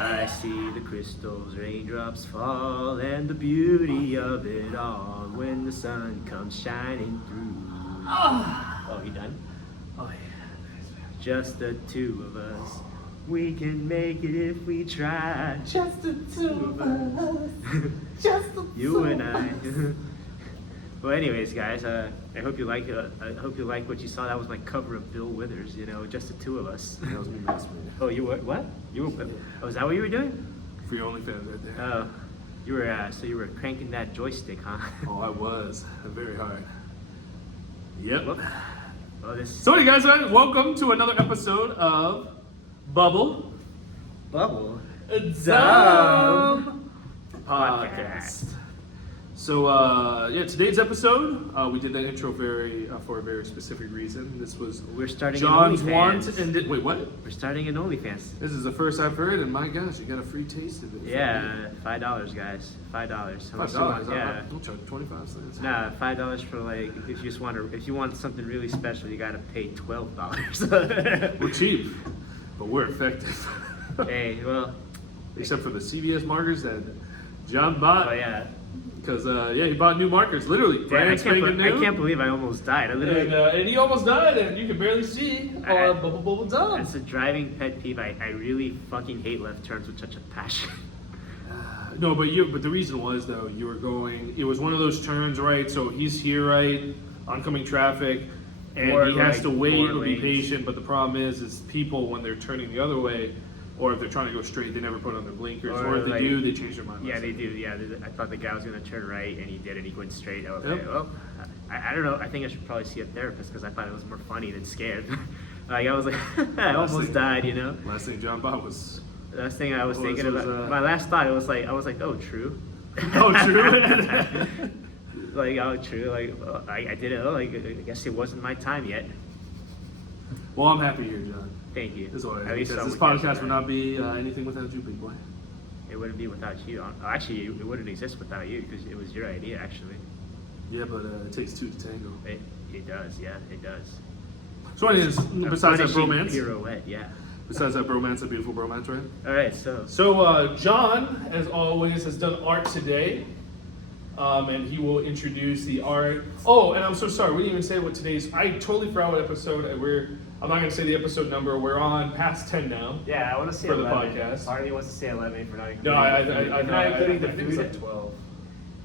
I see the crystals, raindrops fall, and the beauty of it all when the sun comes shining through. Oh, you done? Oh yeah. Just the two of us. We can make it if we try. Just the two of us. Just the You two and of I. us. Well, anyways, guys, I hope you like. I hope you like what you saw. That was my cover of Bill Withers. You know, just the two of us. That was me, man. Oh, you were what? You were? Oh, is that what you were doing? For your OnlyFans right there. Oh, you were. So you were cranking that joystick, huh? Oh, I was. Very hard. Yep. Oh, this So, hey guys, welcome to another episode of Bubble bubble Dumb podcast. So, yeah, today's episode, we did that intro for a very specific reason. This was We're starting John's an want OnlyFans. and wait, what? We're starting an OnlyFans. This is the first I've heard, and my gosh, you got a free taste of it. Yeah, $5, guys. $5. $5. Yeah. Don't charge 25 cents. Nah, $5 for like if you just want to. If you want something really special, you gotta pay $12. We're cheap, but we're effective. Hey, well. Except for the CVS markers that John bought. Oh yeah. Because, yeah, he bought new markers, literally. Damn, I Brand new. can't believe I almost died. I literally. And he almost died, and you can barely see. Bubble dumb. That's a driving pet peeve. I really fucking hate left turns with such a passion. No, but the reason was, though, you were going, it was one of those turns, right? So he's here, right? Oncoming traffic, and Or he has like to wait four or be lanes. patient. But the problem is people, when they're turning the other way, or if they're trying to go straight, they never put on their blinkers. Or if they like- do, they change their mind. Yeah, they do. Yeah, I thought the guy was gonna turn right, and he did, and he went straight. Okay, Yep. well, I don't know. I think I should probably see a therapist because I thought it was more funny than scared. Like I was like, I almost died, you know. Last thing John bought was. Last thing I was thinking was, about. My last thought, I was like, oh, true. Oh, true. Like, oh, true. Like, I did it. Oh, like, I guess it wasn't my time yet. Well, I'm happy here, John. Thank you. As always, At least because this someone cares podcast would about not be anything without you, big boy. it. It wouldn't be without you. Actually, it wouldn't exist without you because it was your idea. Actually, Yeah, but it takes two to tango. it does. Yeah, it does. So, anyways, besides that Punishing bromance, pirouette. Yeah. besides that bromance, a beautiful bromance, right? All right. So. So, John, as always, has done art today, and he will introduce the art. Oh, and I'm so sorry, we didn't even say what today's. I totally forgot what episode I'm not going to say the episode number. We're on past 10 now. Yeah, I want to say For the 11. podcast. Party wants to say 11 for not including. No, I including the think it's food. like 12.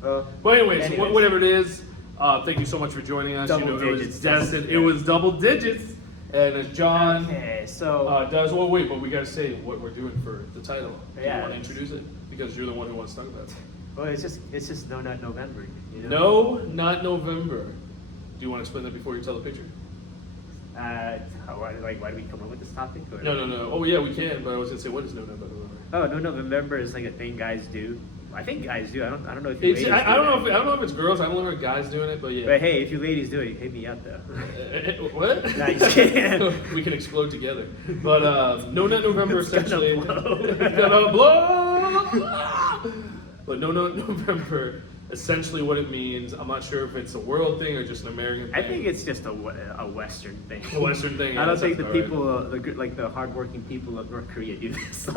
Oh. But anyways, whatever it is, thank you so much for joining us. Double it was digits. destined. It was double digits, and as John Okay, so. does. Well, wait, but we got to say what we're doing for the title. Do you Yeah. want to introduce it? Because you're the one who wants to talk about it. Well, it's just No Nut November. You know? No, not November. Do you want to explain that before you tell the picture? Why do we come up with this topic? Or? No. Oh yeah, we can. But I was gonna say, what is No November? Oh, No November is like a thing guys do. I think guys do. I don't know if you It's, ladies I don't do know if it's girls. I don't know if guys doing it, but yeah. But hey, if you ladies do it, hit me up though. What? Nah, just kidding. We can explode together. But No Nut November It's gonna essentially. blow. It's gonna blow. But No Nut November, essentially what it means. I'm not sure if it's a world thing or just an American thing. I think it's just a Western thing. A Western thing. I Yeah, don't that think the sounds about people, like the hardworking people of North Korea, do this.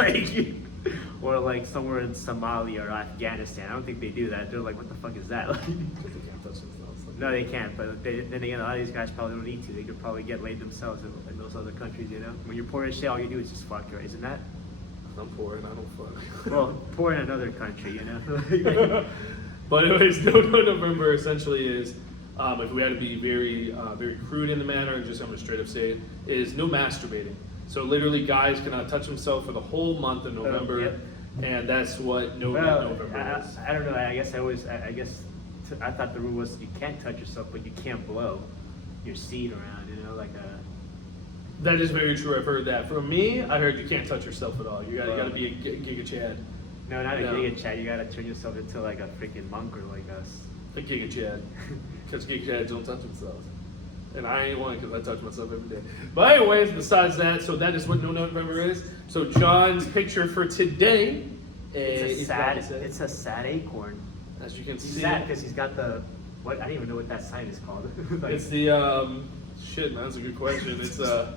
Or like somewhere in Somalia or Afghanistan. I don't think they do that. They're like, what the fuck is that? right. 'Cause they can't touch themselves. No, they can't. But then again, a lot of these guys probably don't need to. They could probably get laid themselves in those other countries. You know, when you're poor as shit, all you do is just fuck, right? Isn't that? I'm poor and I don't fuck. Well, poor in another country, you know. But anyways, No November essentially is, if we had to be very, very crude in the manner, and just I'm gonna straight up say it, is no masturbating. So literally, guys cannot touch themselves for the whole month of November, Yep. and that's what Well, November is. I don't know. I guess I thought the rule was you can't touch yourself, but you can't blow your seed around. You know, like a. That is very true. I've heard that. For me, I heard you can't touch yourself at all. You gotta be a giga chad. No, not a No. giga chad. You gotta turn yourself into like a freaking monk or like us. A giga chad, because giga chads don't touch themselves. And I ain't one because I touch myself every day. But anyways, besides that, so that is what No November is. So John's picture for today is It's a sad acorn. as you can He's see. sad because he's got the what? I don't even know what that sign is called. Like, It's the shit, man. That's a good question. It's the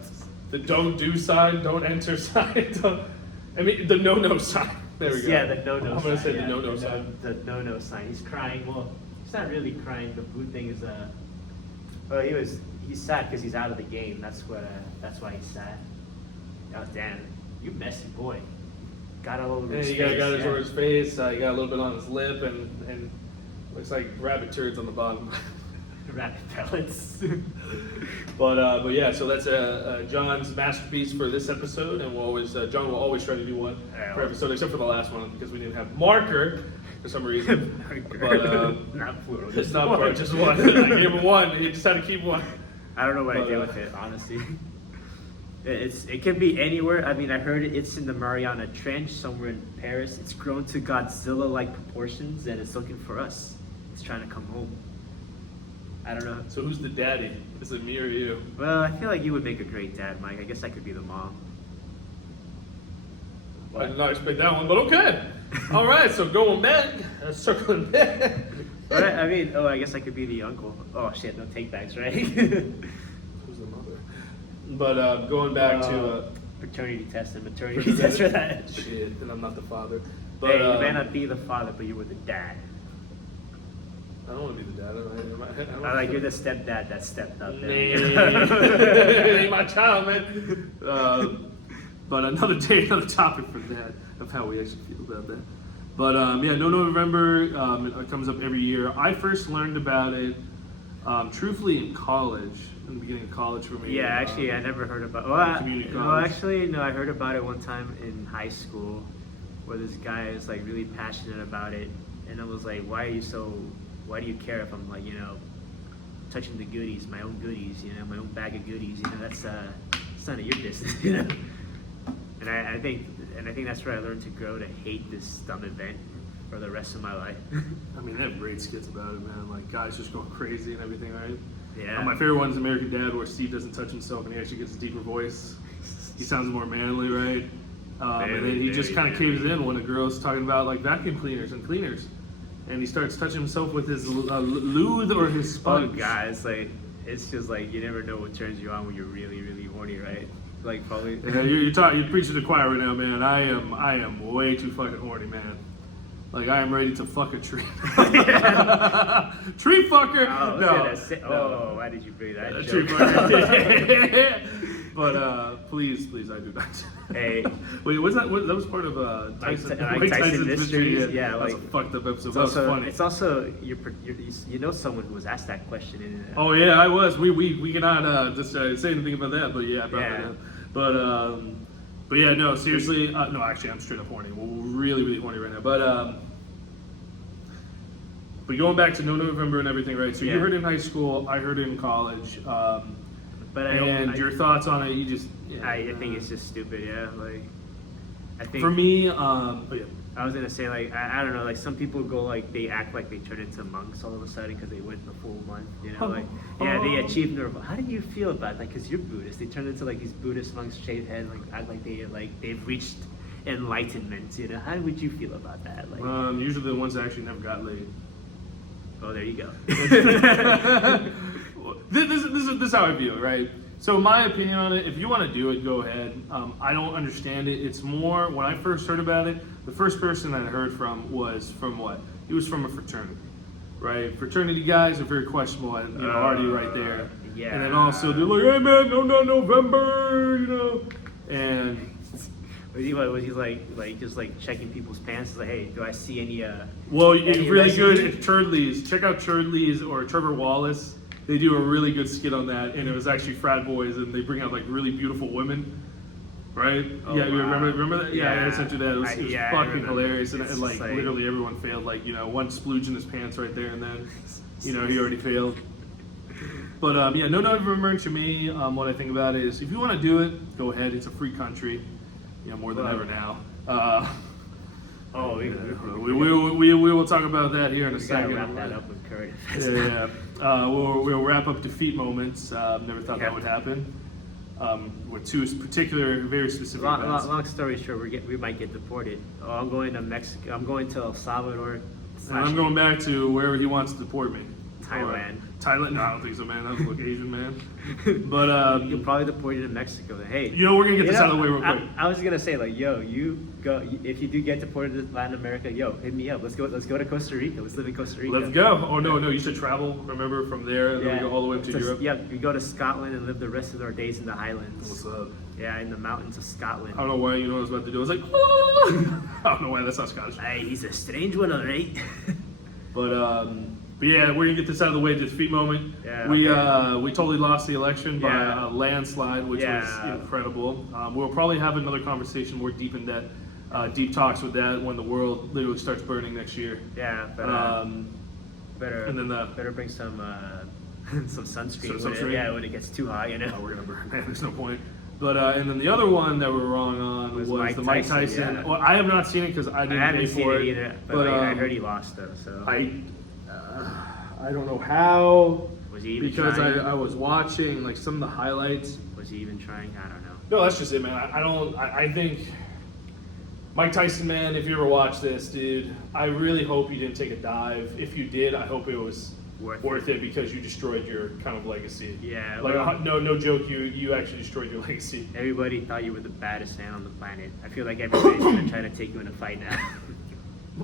don't do sign, don't enter sign. I mean, the no sign. There we go. Yeah, the no-no sign. I'm gonna say yeah, the no sign. The no-no sign. He's crying. Well, he's not really crying. The blue thing is well, he's sad because he's out of the game. That's why he's sad. Oh damn, you messy boy. Got all over his face. He got over his face. He got a little bit on his lip, and looks like rabbit turds on the bottom. Rabbit pellets. But yeah, so that's John's masterpiece for this episode, and John will always try to do one per episode, except for the last one because we didn't have marker for some reason. But not plural. It's not plural, just one. I gave him one. He just had to keep one. I don't know what I did with it, honestly. It can be anywhere. I mean, I heard it's in the Mariana Trench, somewhere in Paris. It's grown to Godzilla-like proportions, and it's looking for us. It's trying to come home. I don't know. So who's the daddy? Is it me or you? Well, I feel like you would make a great dad, Mike. I guess I could be the mom. I did not expect that one, but okay. All right, so going back, circling back. I mean, I guess I could be the uncle. Oh shit, no take backs, right? Who's the mother? But going back to paternity test and maternity test for that. Shit, and I'm not the father. But Hey, you may not be the father, but you were the dad. I don't want to be the dad. I like you're the stepdad that stepped up. It ain't my child, man. But another day, another topic for that of how we actually feel about that. But yeah, No November. It comes up every year. I first learned about it, truthfully, in college. In the beginning of college for me. Yeah, actually, I never heard about. Community college. Well, actually, no, I heard about it one time in high school, where this guy is like really passionate about it, and I was like, why do you care if I'm like, touching the goodies, my own goodies, my own bag of goodies, that's it's none of your business, And I think that's where I learned to grow to hate this dumb event for the rest of my life. I mean, they have great skits about it, man. Like guys just going crazy and everything, right? Yeah. My favorite one is American Dad, where Steve doesn't touch himself and he actually gets a deeper voice. He sounds more manly, right? And then he just kind of caves in when a girl's talking about like vacuum cleaners and cleaners. And he starts touching himself with his lube or his sponge. Oh, guys, it's just like you never know what turns you on when you're really, really horny, right? Like probably. Yeah, you're preaching to the choir right now, man. I am way too fucking horny, man. Like I am ready to fuck a tree. Tree fucker. Oh, why did you bring that joke? Tree fucker. But please, I do not. Hey, wait, what's that? That was part of Tyson Mysteries. Yeah, that's a fucked up episode. That was funny. It's also someone who was asked that question in. Oh yeah, I was. We cannot just say anything about that. But yeah, But yeah, no, seriously, no, actually, I'm straight up horny. We're really, really horny right now. But going back to No November and everything, right? So you heard it in high school, I heard it in college. Your thoughts on it? You just. Yeah, I think it's just stupid. Yeah, like I think. For me, I was gonna say I don't know, like some people go like they act like they turn into monks all of a sudden because they went the full month, they achieve nirvana. How do you feel about that? Because you're Buddhist, they turn into like these Buddhist monks, shaved head, like act like they've reached enlightenment. How would you feel about that? Like, usually the ones that actually never got laid. Oh, there you go. This is how I feel, right? So my opinion on it, if you want to do it, go ahead. I don't understand it. It's more, when I first heard about it, the first person that I heard from was from what? He was from a fraternity, right? Fraternity guys are very questionable, already right there. Yeah. And then also they're like, hey man, no November, and was he like just like checking people's pants? Like, hey, do I see any? Well, it's really good. It's Churdley's. Check out Churdley's or Trevor Wallace. They do a really good skit on that, and it was actually frat boys, and they bring out like really beautiful women, right? Oh, yeah, you wow. remember that? Yeah, I sent you that. It was fucking hilarious, and like literally everyone failed. Like one splooge in his pants right there, and then he already failed. But No November to me, what I think about it is, if you want to do it, go ahead. It's a free country, more than ever now. We will talk about that here in a second. Wrap that up with current events. We'll wrap up defeat moments. Never thought that would happen. With two particular, very specific events. Long story short, we might get deported. I'm going to Mexico. I'm going to El Salvador. And I'm going back to wherever he wants to deport me. Thailand. Thailand? No, I don't think so, man. That doesn't look Asian, man. But You'll probably deport you to Mexico. Hey, you know, we're gonna get this out of the way real quick. I was gonna say like, yo, you go if you do get deported to Latin America, yo, hit me up. Let's go to Costa Rica. Let's live in Costa Rica. Let's go. Oh no, you should travel. Remember from there, and then we go all the way up to Europe. Yeah, we go to Scotland and live the rest of our days in the Highlands. What's up? Yeah, in the mountains of Scotland. I don't know why. You know what I was about to do? I was like, oh! I don't know why. That's not Scottish. Hey, he's a strange one, alright. But yeah, we're gonna get this out of the way. Defeat moment. Yeah, we totally lost the election by Yeah. a landslide, which Yeah. was incredible. We'll probably have another conversation more deep in that, deep talks with that when the world literally starts burning next year. Yeah, but better and then better bring some some sunscreen. Some sunscreen? When it gets too hot, you know. We're gonna burn. Man, there's no point. But and then the other one that we're wrong on was the Mike Tyson. Yeah. Well, I have not seen it because I didn't pay seen for it either, but like, I heard he lost though. So I don't know how. was he even Because trying? I was watching like some of the highlights. Was he even trying? I don't know. No, that's just it, man. I think Mike Tyson, man, if you ever watch this, dude, I really hope you didn't take a dive. If you did, I hope it was worth it because you destroyed your kind of legacy. Yeah. Like well, no joke, you actually destroyed your legacy. everybody thought you were the baddest man on the planet. I feel like everybody's gonna try to take you in a fight now.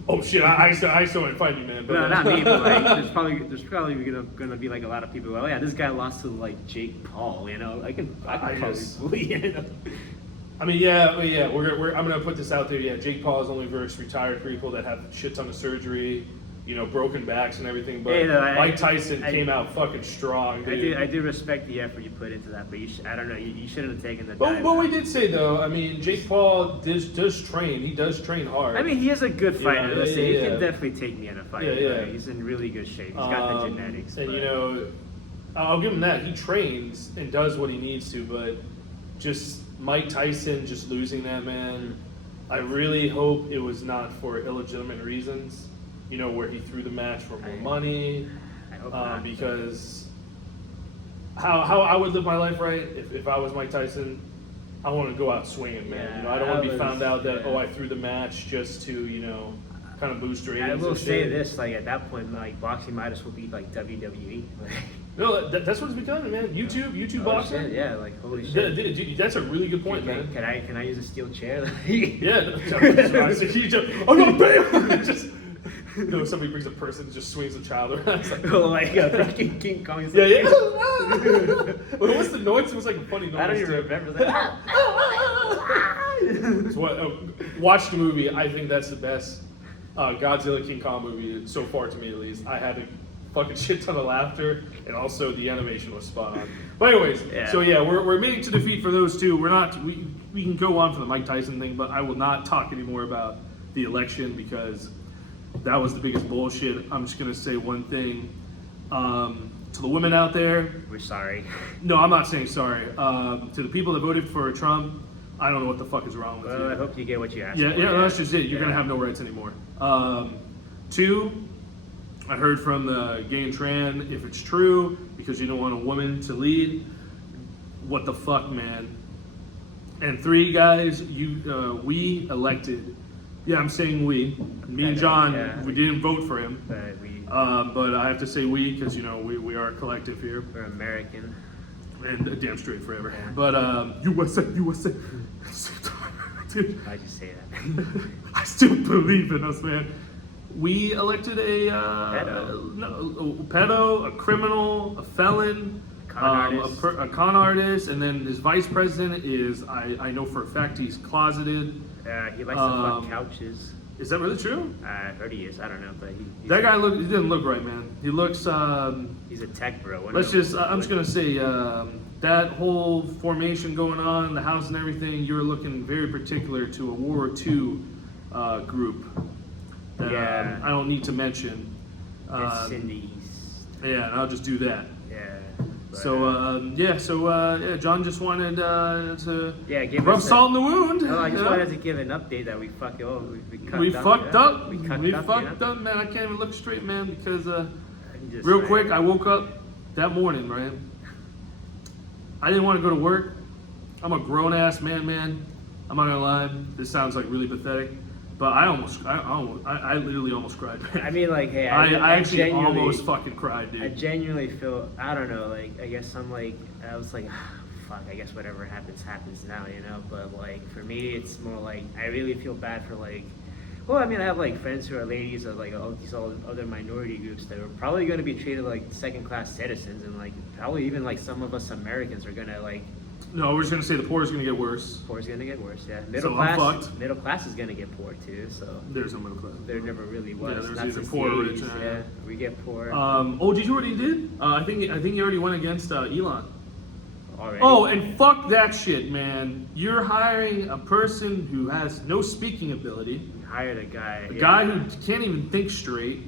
Oh shit, I still want to fight you, man. But, No, not me, but like, there's probably gonna be like a lot of people. Oh yeah, this guy lost to like Jake Paul. You know, I can probably bully. You know? I mean, yeah. I'm gonna put this out there. Yeah, Jake Paul is only versus retired people that have shit ton of surgery, you know, broken backs and everything. But Hey, no, Mike Tyson came out fucking strong, dude. I do respect the effort you put into that, but I don't know, you shouldn't have taken the But dive. we did say though, I mean, Jake Paul does train. He does train hard. I mean, he is a good fighter. Yeah, Listen, yeah, he yeah. can definitely take me in a fight. Yeah. He's in really good shape. He's got the genetics. And but- you know, I'll give him that. He trains and does what he needs to, but just Mike Tyson just losing that, man. I really hope it was not for illegitimate reasons. You know, where he threw the match for more money. I hope not. Because how I would live my life, right? If I was Mike Tyson, I want to go out swinging, man. Yeah, you know, I don't want to be was- found out that yeah. I threw the match just to, you know, kind of boost ratings. I will and say shit. this, like at that point, like boxing might as well be like WWE. No, that's what it's becoming, man. YouTube Oh, boxing. shit, yeah, like holy Yeah, shit. dude, that's a really good point, man. Can I use a steel chair? Yeah, I'm gonna pay. Just somebody brings a person, just swings a child around. It's like, Oh, like fucking King Kong. yeah. Well, what's the noise? It was like a funny noise. I don't even too. remember that. So watch the movie. I think that's the best Godzilla King Kong movie so far to me, at least. I had a fucking shit ton of laughter, and also the animation was spot on. But anyways, Yeah. so yeah, we're admitting to defeat for those two. We can go on for the Mike Tyson thing, but I will not talk anymore about the election because that was the biggest bullshit. I'm just gonna say one thing to the women out there. We're sorry. No, I'm not saying sorry. To the people that voted for Trump, I don't know what the fuck is wrong with Well, you. I hope you get what you asked Yeah, for. yeah, that's just it. You're gonna have no rights anymore. Two, I heard from the gay and trans, if it's true, because you don't want a woman to lead, what the fuck, man. And three, guys, we elected. Yeah, I'm saying we. Me and John, Yeah. we didn't vote for him. But But I have to say we, because you know we are a collective here, we're American. and damn straight forever. Yeah. But USA. Dude, Why'd you say that? I still believe in us, man. We elected a pedo, a criminal, a felon, a con artist, and then his vice president is, I know for a fact he's closeted. He likes to fuck couches. Is that really true? I heard he is. I don't know, but he's That guy he didn't look right, man. He looks, he's a tech bro. I'm just gonna say, that whole formation going on, the house and everything, you're looking very particular to a World War II group that Yeah. I don't need to mention. It's Cindy's. Yeah, and I'll just do that. Yeah. but, So John just wanted to give rub us salt in the wound. Oh, I just you know? wanted to give an update that we fucked We fucked up. We We cucked fucked up. up, man. I can't even look straight, man, because Just real like- quick, I woke up that morning, right? I didn't want to go to work. I'm a grown ass man. I'm not gonna lie. This sounds like really pathetic. But I literally almost cried. I mean, like, hey, I actually genuinely, almost fucking cried, dude. I genuinely feel, I don't know, like, I guess I'm like, I was like, fuck, I guess whatever happens now, you know? But, like, for me, it's more like, I really feel bad for, like, well, I mean, I have, like, friends who are ladies of, like, all these other minority groups that are probably going to be treated like second-class citizens, and, like, probably even, like, some of us Americans are going to, like... No, we're just going to say the poor is going to get worse. Poor is going to get worse, yeah. I'm fucked. Middle class is going to get poor, too, so... There's no middle class. There never really was. Yeah, there's Not either since poor the or 80s, rich. Yeah, we get poor. Did you already did? I think you already went against Elon. Already. Oh, and fuck that shit, man. You're hiring a person who has no speaking ability. You hired a guy. A guy who can't even think straight.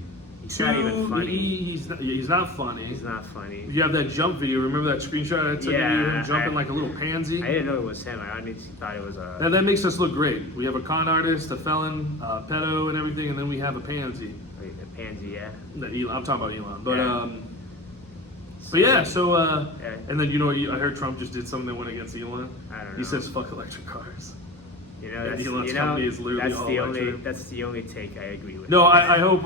He's not even funny. He's not funny. He's not funny. You have that jump video. Remember that screenshot I took of you him jumping like a little pansy? I didn't know it was him. I honestly thought it was a... Now that makes us look great. We have a con artist, a felon, pedo, and everything, and then we have a pansy. Wait, a pansy, yeah. I'm talking about Elon. But Yeah. But yeah, so Yeah. and then you know what, I heard Trump just did something that went against Elon. I don't know. He says fuck electric cars. You know, And that's, Elon's you know, company is literally that's all the electric. that's the only take I agree with. No, I hope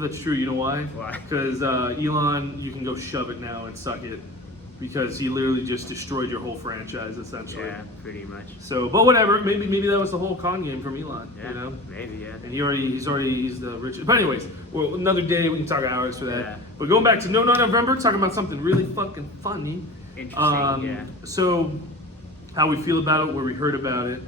that's true. You know why? Why? Because Elon, you can go shove it now and suck it, because he literally just destroyed your whole franchise essentially. Yeah, pretty much. So, but whatever. Maybe that was the whole con game from Elon. Yeah, You know. maybe, yeah. And he's the richest. But anyways, well, another day we can talk hours for that. Yeah. But going back to No November, talking about something really fucking funny. Interesting, yeah. So, how we feel about it, where we heard about it.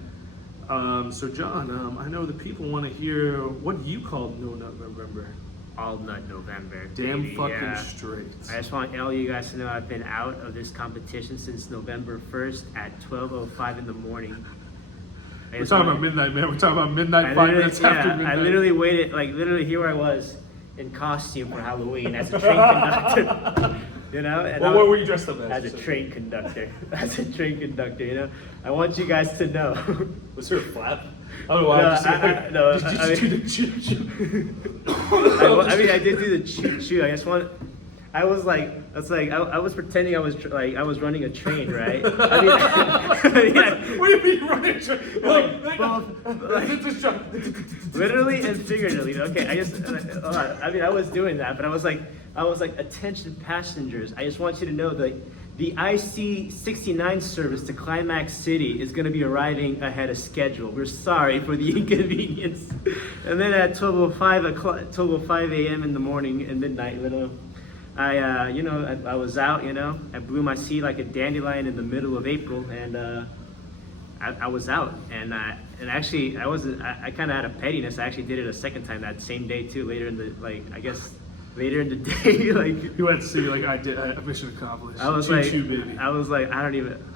So John, I know the people want to hear what you called No November. All Nut November. Damn baby, fucking yeah. straight. I just want all you guys to know I've been out of this competition since November 1st at 12:05 in the morning. We're talking about midnight, man. We're talking about midnight, 5 minutes after midnight. I literally waited, like literally here I was in costume for Halloween as a train conductor. You know? And Well, what were you dressed up as? As a train conductor. As a train conductor, you know? I want you guys to know. Was there a flap? Oh, wow. No, Did you do the choo-choo? I mean, I did do the choo-choo. I was pretending I was running a train, right? I mean, What do you mean running a train? literally and figuratively. Okay, I was doing that, but I was like, attention passengers. I just want you to know that the IC-69 service to Climax City is going to be arriving ahead of schedule. We're sorry for the inconvenience. And then at 12:05 a.m. in the morning and midnight, I was out, I blew my seat like a dandelion in the middle of April, and I was out, and actually I kind of had a pettiness. I actually did it a second time that same day too, later in the day, like You went to see, like, I did, mission accomplished. I was Choo-choo, like, baby. I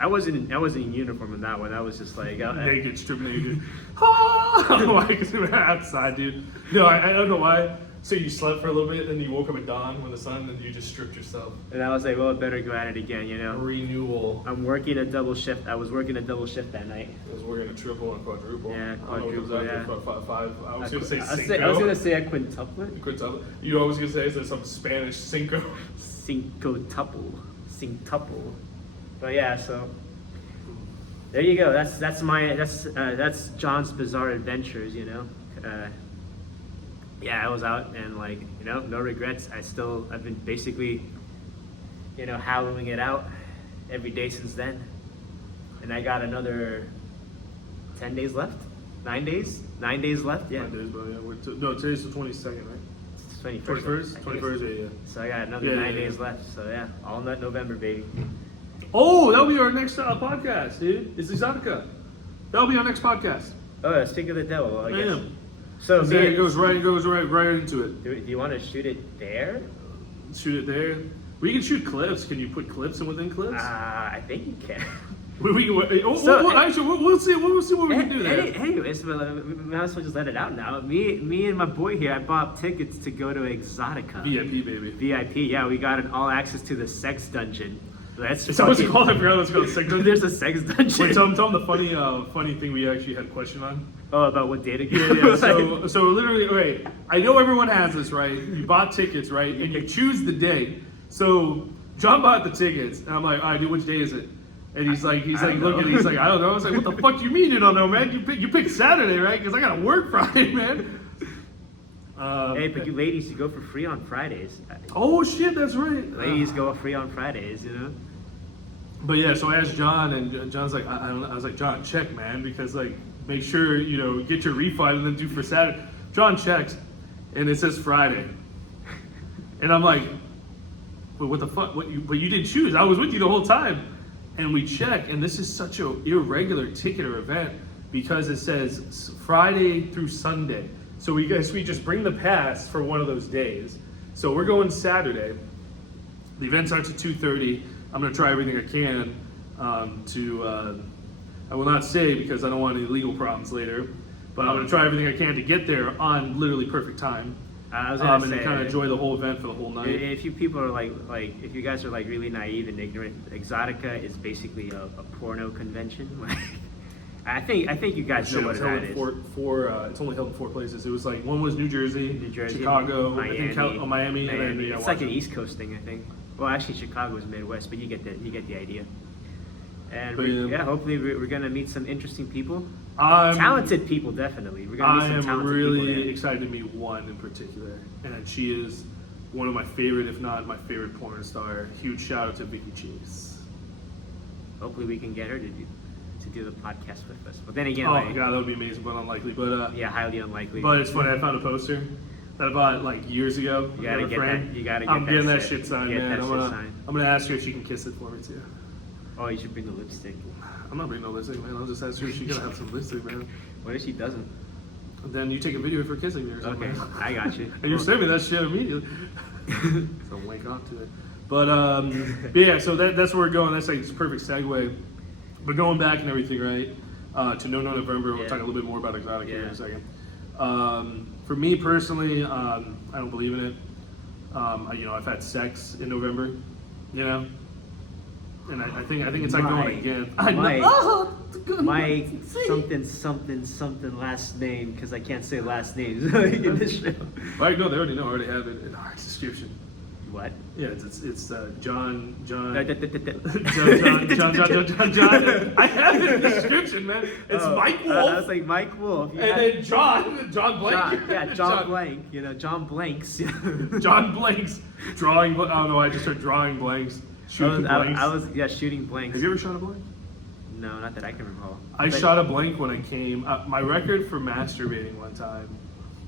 wasn't in uniform in that one. I was just like, Naked, strip naked. Like, outside, dude. No, I don't know why. So you slept for a little bit, and you woke up at dawn when the sun, and you just stripped yourself. and I was like, well, I better go at it again, Renewal. I'm working a double shift. I was working a double shift that night. Because we're going to triple and quadruple. Yeah, I don't know what quadruple, comes after five. I was going to say I cinco. was gonna say a quintuplet. Quintuple. You always going to say it's some Spanish cinco. Cinctuple. But yeah, so there you go. That's John's bizarre adventures. Yeah, I was out and no regrets. I've been basically, howling it out every day since then. And I got another 10 days left. 9 days? 9 days left, yeah. 9 days, bro, yeah. Today's the 22nd, right? It's 21st. 21st? 21st, yeah. So I got another Yeah, 9 yeah, days yeah. left. So yeah, all nut November, baby. Oh, that'll be our next podcast, dude. It's Exotica. That'll be our next podcast. Oh, speak of the devil, I guess. Damn. So There it goes right into it. Do you want to shoot it there? Shoot it there. We can shoot clips. Can you put clips in within clips? I think you can. Actually, we'll see what we can do there. Anyways, we might as well just let it out now. Me and my boy here, I bought tickets to go to Exotica. VIP, baby. VIP, yeah, we got an all access to the sex dungeon. Is that what it's called? I forgot what it's called. Sex dungeon? There's a sex dungeon. Wait, tell them the funny thing we actually had a question on. Oh, about what data game? Yeah, so literally, okay, I know everyone has this, right? You bought tickets, right? And you choose the day. So John bought the tickets, and I'm like, all right, dude, which day is it? And he's like I don't looking, know. he's like, I don't know. I was like, what the fuck do you mean you don't know, man? You picked Saturday, right? Because I gotta work Friday, man. Hey, but you ladies, you go for free on Fridays. Oh shit, that's right. Ladies go free on Fridays, you know. But yeah, so I asked John, and John's like, I was like, John, check, man, because like, make sure get your refund and then do for Saturday. John checks, and it says Friday, and I'm like, well, what the fuck? But you didn't choose. I was with you the whole time. And we check, and this is such an irregular ticket or event because it says Friday through Sunday. So we just bring the pass for one of those days. So we're going Saturday. The event starts at 2:30. I'm gonna try everything I can I will not say because I don't want any legal problems later, but I'm gonna try everything I can to get there on literally perfect time. I was gonna say, and kind of enjoy the whole event for the whole night. If you people are like if you guys are like really naive and ignorant, Exotica is basically a porno convention. I think you guys know what It's that held in is. it's only held in 4 places. It was like one was New Jersey, Chicago, Miami, I think Miami, and then it's like an East Coast thing, I think. Well, actually, Chicago is Midwest, but you get the idea. And hopefully we're gonna meet some interesting people, talented people, definitely. We're gonna meet some talented people. I'm really excited to meet one in particular, and she is one of my favorite, if not my favorite porn star. Huge shout out to Vicky Chase. Hopefully we can get her to do the podcast with us. But then again, god, that would be amazing, but unlikely. But yeah, highly unlikely. But it's funny. I found a poster that I bought like years ago. You gotta get that. You gotta get I'm that. getting that shit signed, man. I'm gonna ask her if she can kiss it for me too. Oh, you should bring the lipstick. I'm not bringing no lipstick, man. I'll just ask her if she can have some lipstick, man. What if she doesn't? And then you take a video of her kissing me or something. Okay, I got you. And you send me that shit immediately. So wake up to it. But yeah, so that's where we're going. That's like a perfect segue. But going back and everything, right? To No November, we'll talk a little bit more about Exotic here in a second. For me personally, I don't believe in it. I've had sex in November, and I think it's like going again. Mike something last name, because I can't say last names in this show. Right? No, they already know. I already have it in our description. What? Yeah, it's John. John. I have it in the description, man. It's Mike Wolf. I was like Mike Wolf. And then John Blank. John Blank. John Blanks. John Blanks. Drawing. Oh no, I just heard drawing blanks. Shooting blanks. I was shooting blanks. Have you ever shot a blank? No, not that I can recall. I shot a blank when I came. My record for masturbating one time,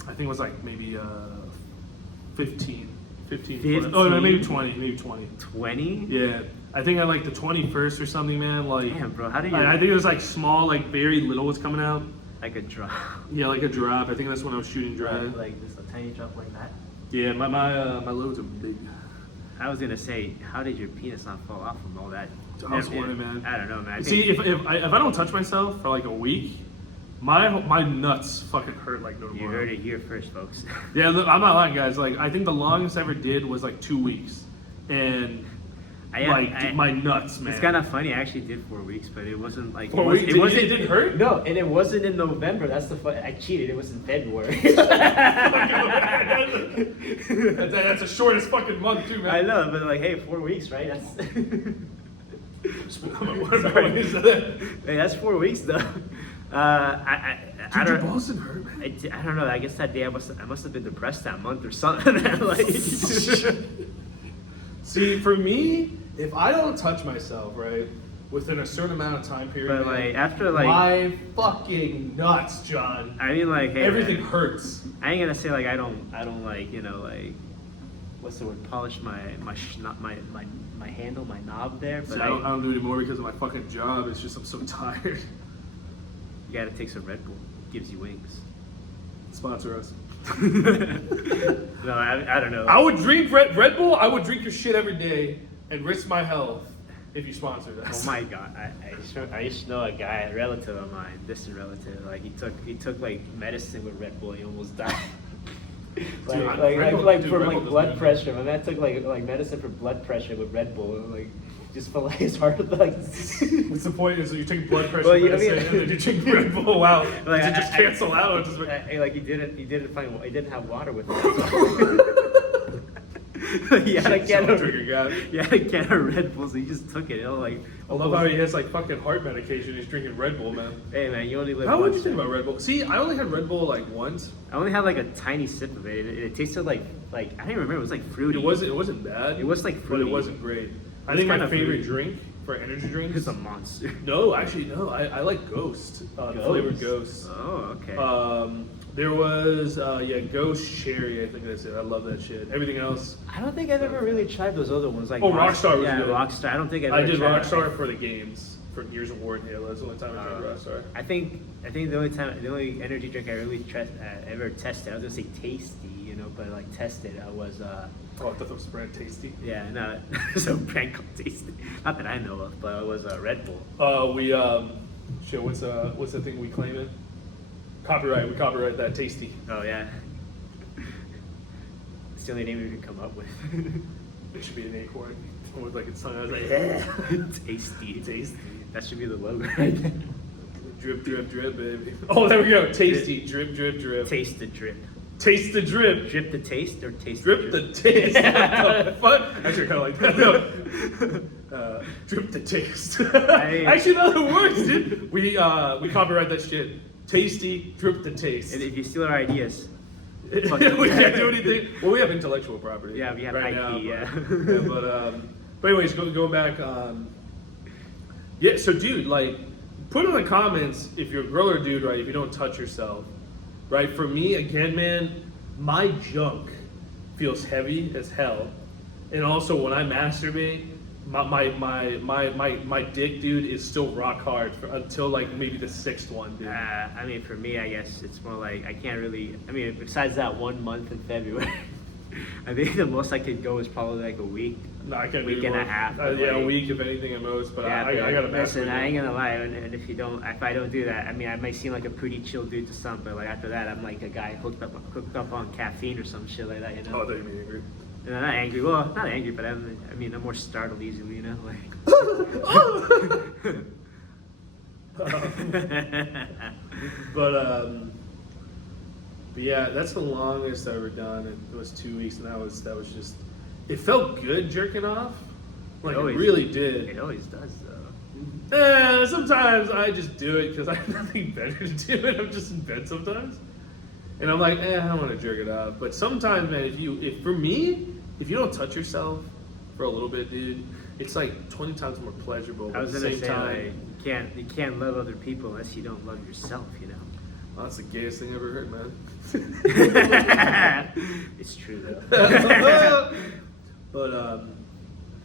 I think it was like maybe 15. Oh no, maybe 20. 20? Yeah. I think I like the 21st or something, man. Like, damn, bro, how do you? I think it was like small, like very little was coming out. Like a drop. Yeah, like a drop. I think that's when I was shooting dry. Like just a tiny drop like that. Yeah, my loads are big. I was gonna say, how did your penis not fall off from all that? I was wondering, man. I don't know, man. See, if I don't touch myself for like a week, my nuts fucking hurt like no tomorrow. You heard it here first, folks. Yeah, look, I'm not lying, guys. Like, I think the longest I ever did was like 2 weeks, and my nuts, man. It's kind of funny. I actually did 4 weeks, but it wasn't like 4 weeks. It didn't hurt. No, and it wasn't in November. That's the fun. I cheated. It was in February. That's the shortest fucking month too, man. I know, but like, hey, 4 weeks, right? That's. Hey, that's 4 weeks though. Dude, your balls didn't hurt, man. I don't know. I guess that day I must have been depressed that month or something. Like, see, for me, if I don't touch myself, right, within a certain amount of time period, but like after like my fucking nuts, John. I mean, like, hey, everything man, hurts. I ain't gonna say like I don't like like what's the word? Polish my handle, my knob there. But see, I don't do it anymore because of my fucking job. It's just I'm so tired. You gotta take some Red Bull. Gives you wings. Sponsor us. No, I don't know. I would drink Red Bull. I would drink your shit every day and risk my health if you sponsored us. Oh my god! I used to know a guy, a relative of mine, distant relative. Like he took like medicine with Red Bull. He almost died. like from blood pressure. My man took like medicine for blood pressure with Red Bull. And, like just felt like his heart like. What's the point? Is you're taking blood pressure well, medicine and then you drink Red Bull out? Like, does it just cancel out? Or just like he didn't have water with him. Yeah, I can't. Trigger guy. Yeah, a can of Red Bull, so he just took it. You know, like. I love how he has like fucking heart medication. He's drinking Red Bull, man. Hey man, you only live How would once. you think about Red Bull? See, I only had Red Bull like once. I only had like a tiny sip of it. It tasted like I don't even remember. It was like fruity. It wasn't bad. It was like fruity. But it wasn't great. I It's think my kinda favorite fruity. drink for energy drinks. It's a monster. No, actually no. I like Ghost. Flavored Ghost. Oh, okay. There was Ghost Cherry. I think that's it. I love that shit. Everything else. I don't think I've ever really tried those other ones. Like Rockstar was yeah, good. Rockstar. I don't think I've I ever did tried Rockstar for the games for Gears of War and Halo. That's the only time I drank Rockstar. I think the only energy drink I really ever tested. I was gonna say tasty, you know, but like tested. I was Oh, I thought that was brand tasty. yeah, no, so brand called tasty. Not that I know of, but it was Red Bull. Shit. What's the thing we claim it? Copyright. We copyright that tasty. Oh yeah. It's the only name we could come up with. It should be an acorn with like its tongue. I was like, Tasty. tasty. That should be the logo right there. Drip, drip, drip, baby. Oh, there we go. Tasty. Drip, drip, drip. Taste the drip. Taste the drip. Drip the taste or taste Drip the the taste. What the fuck? Actually, kind of like that. No. Drip the taste. Actually, no, that works, dude. We copyright that shit. Tasty. Drip the taste. And if you steal our ideas, We can't do anything. Well, we have intellectual property. Yeah, we have right IP, now, yeah. But anyways, going back. Yeah, so dude, like, put in the comments if you're a girl or dude, right? If you don't touch yourself, right? For me, again, man, my junk feels heavy as hell, and also when I masturbate, my dick, dude, is still rock hard until like maybe the sixth one, dude. I mean, for me, I guess it's more like I can't really. I mean, besides that 1 month in February, I think the most I could go is probably like a week. No, I can't. Week and a half. Yeah, a like, week if anything at most. But yeah, I gotta listen. masturbate. I ain't gonna lie, and if I don't do that, I mean, I might seem like a pretty chill dude to some, but like after that, I'm like a guy hooked up on caffeine or some shit like that, you know. Oh, that made me angry. And I'm not angry. Well, not angry, but I'm more startled easily, you know, like. But yeah, that's the longest I've ever done. It was 2 weeks, and that was just. It felt good jerking off. Like it really did. It always does, though. Sometimes I just do it because I have nothing better to do, and I'm just in bed sometimes. And I'm like, I don't want to jerk it off. But sometimes, man, if you don't touch yourself for a little bit, dude, it's like 20 times more pleasurable. I was at the gonna same say, time, like, you can't love other people unless you don't love yourself, you know. well, that's the gayest thing I ever heard, man. It's true though. But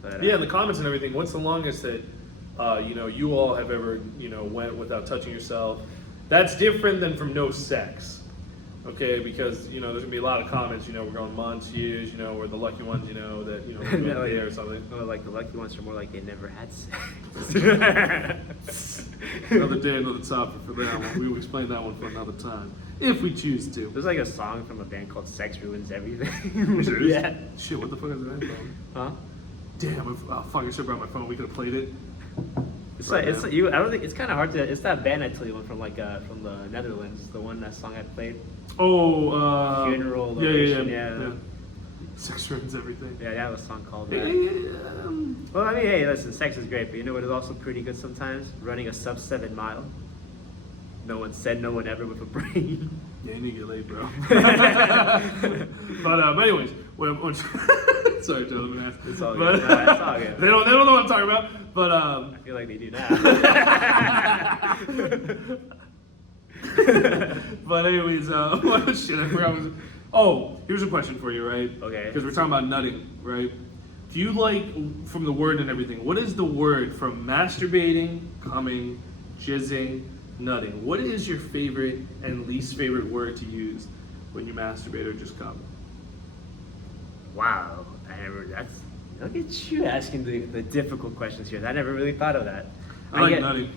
But, yeah, in the comments and everything, what's the longest that you all have ever went without touching yourself? That's different than from no sex, okay? Because there's gonna be a lot of comments. We're going months, years. We're the lucky ones. That we're No, going there or something. well, like the lucky ones are more like they never had sex. Another day, another topic for that one. We will explain that one for another time, if we choose to. There's like a song from a band called "Sex Ruins Everything." Serious? Yeah. Shit, what the fuck is that from? Huh? Damn, fuck, I should have brought my phone. We could have played it. It's like it's you. I don't think it's kind of hard to. It's that band I told you one from from the Netherlands. The one that song I played. Oh, Funeral. yeah. Sex ruins everything. Yeah, they have a song called that. Um, Well, I mean, hey, listen, sex is great, but you know what is also pretty good sometimes? Running a sub 7 mile. No one said no one ever with a brain. Yeah, you need to get laid, bro. But anyways, sorry, Joe, let me ask. It's all But, good. No, it's all good. they don't know what I'm talking about. But I feel like they do now. but anyways, what shit? I forgot. Oh, here's a question for you, right? Okay. Because we're talking about nutting, right? Do you like, from the word and everything, what is the word from masturbating, coming, jizzing, nutting? What is your favorite and least favorite word to use when you masturbate or just come? Wow. Look at you asking the difficult questions here. I never really thought of that. I like nutting.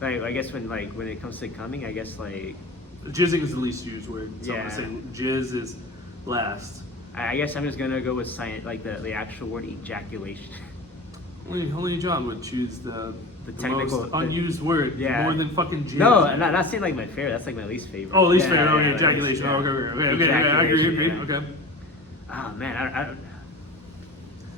Like, I guess when it comes to coming, I guess like Jizzing is the least used word. So Yeah. I'm gonna say jizz is last. I guess I'm just gonna go with science, like the actual word ejaculation. Only John would choose the technical- most unused word Yeah. more than fucking jizz. No, I'm not saying like my favorite. That's like my least favorite. Oh, least Yeah, favorite. Okay, yeah, ejaculation. yeah. Okay. I agree. Ejaculation, Agree. yeah. Okay. Oh man, I don't.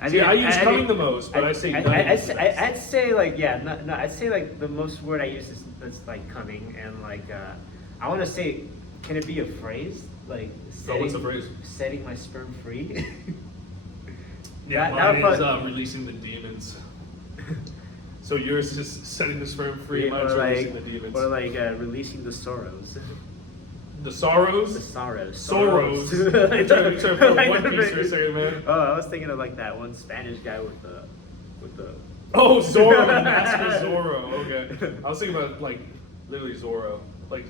I use coming the most, but I say nutting is the best. I'd say like no, I'd say like the most word I use is that's like coming, and like I want to say, can it be a phrase like What's the phrase? Setting my sperm free? Yeah, That mine is probably- releasing the demons. So yours is just setting the sperm free, Yeah, mine's or releasing like, the demons. or like releasing the sorrows. The sorrows? The sorrows. Sorrows. You trying to put Like One the Piece for a phrase. second, man. Oh, I was thinking of like that one Spanish guy with the. Oh, Zorro, Master Zorro. Okay. I was thinking about like literally Zorro, like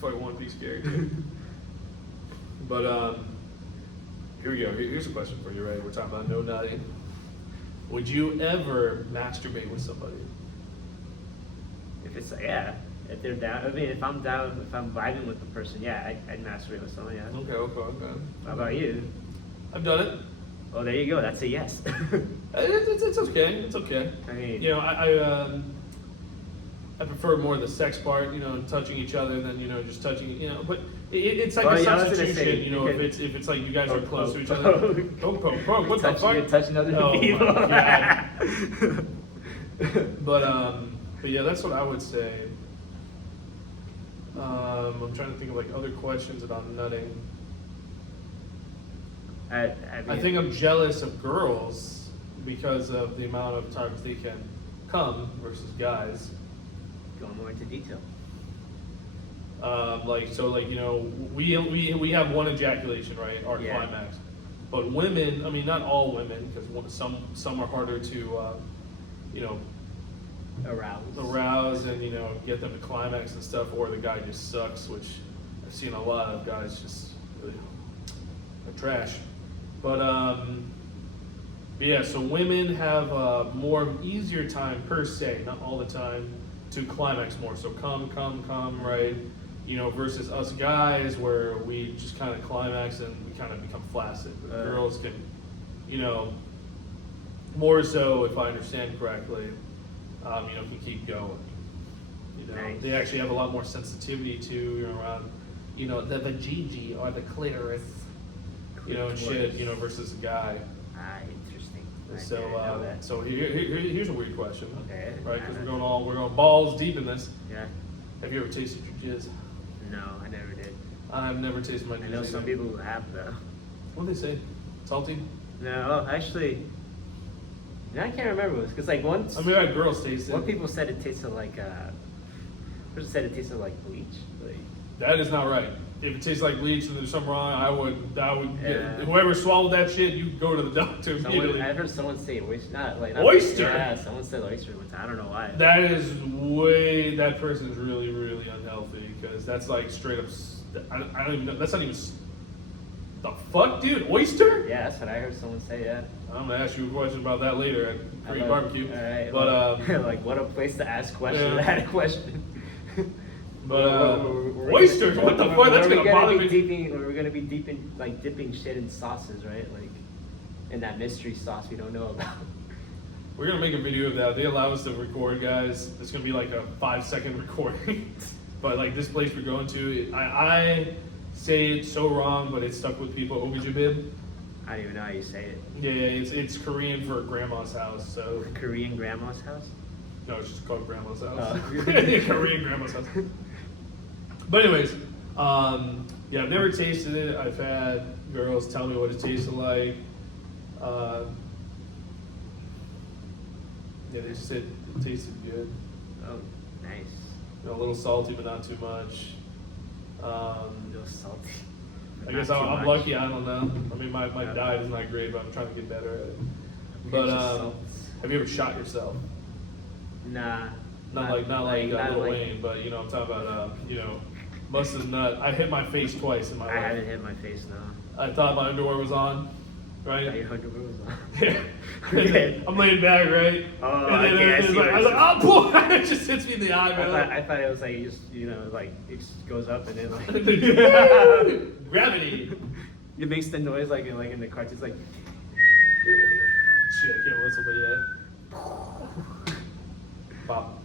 fucking One Piece character. But here we go. Here's a question for you, right? We're talking about no nutting. Would you ever masturbate with somebody? If it's if they're down. I mean, if I'm down, if I'm vibing with the person, yeah, I'd masturbate with someone. Yeah. Okay. How about you? I've done it. Well, there you go. That's a yes. It's okay. It's okay. I mean, You know, I prefer more the sex part, you know, touching each other than, you know, just touching, you know, but it's like Well, a yeah, I was gonna substitution, say, you know, you if it's like you guys are Poke, close to poke, each other. poke. Poke, what the fuck? You're touching other Oh my people. God. But yeah, that's what I would say. I'm trying to think of like other questions about nutting. I I think I'm jealous of girls because of the amount of times they can come versus guys. Go more into detail. You know, we have one ejaculation, right? Our Yeah. climax. But women, I mean, not all women, because some are harder to, you know, arouse and, you know, get them to climax and stuff, or the guy just sucks, which I've seen a lot of guys just really are trash. But yeah, so women have a more easier time per se, not all the time, to climax more. So come, right? You know, versus us guys where we just kind of climax and we kind of become flaccid. But girls can, you know, more so, if I understand correctly, you know, can keep going. You know, Nice. they actually have a lot more sensitivity to, you know, around, you know, the vajayjay or the clitoris, you know, and shit, you know, versus a guy. Interesting. I So, didn't know that. so here's a weird question, Okay. right? Because we're going balls deep in this. Yeah. Have you ever tasted your jizz? No, I never did. I've never tasted my jizz. I know some either. people who have though. What do they say? Salty? No, actually, I can't remember this because like once. I mean, I had girls taste One it. people said it tasted like person said it tasted like bleach. Like, That is not right. If it tastes like bleach and there's something wrong, I would Yeah. whoever swallowed that shit, you go to the doctor immediately. I've heard someone say oyster. Not Oyster? Yeah, someone said oyster one time. I don't know why. That person is really, really unhealthy because that's like straight up, I don't even know, that's not even, the fuck, dude, oyster? Yeah, that's what I heard someone say. Yeah. I'm gonna ask you a question about that later at Korean barbecue. All right. But, like what a place to ask questions. Yeah. I had a question. Oysters, what the fuck, that's gonna bother me. We're gonna be dipping shit in sauces, right? Like in that mystery sauce we don't know about. We're gonna make a video of that. They allow us to record, guys. It's gonna be like a 5-second recording. But like this place we're going to, I say it so wrong, but it's stuck with people. Ogujibib. I don't even know how you say it. Yeah, it's Korean for grandma's house. So Korean grandma's house? no, it's just called grandma's house. Oh. Korean grandma's house. But anyways, yeah, I've never tasted it. I've had girls tell me what it tasted like. Yeah, they said it tasted good. Oh, nice. You know, a little salty, but not too much. A little salty. I guess Not too I'm much. lucky. I don't know. I mean, my diet is not great, but I'm trying to get better at it. But Pinch of salt. have you ever shot yourself? Nah. Not like Lil Wayne, but you know, I'm talking about you know, bust his nut. I hit my face twice in my I life. haven't hit my face now. I thought my underwear was on, Yeah, right? your underwear was on. Yeah. And then I'm laying back, right? Oh, and then okay, I it's see like, what I was you're like, oh boy! It just hits me in the eye, man. I thought it was like you just, you know, like it just goes up and then like Gravity. it makes the noise like in the cartoons like. Shit, I can't whistle, but yeah. Pop.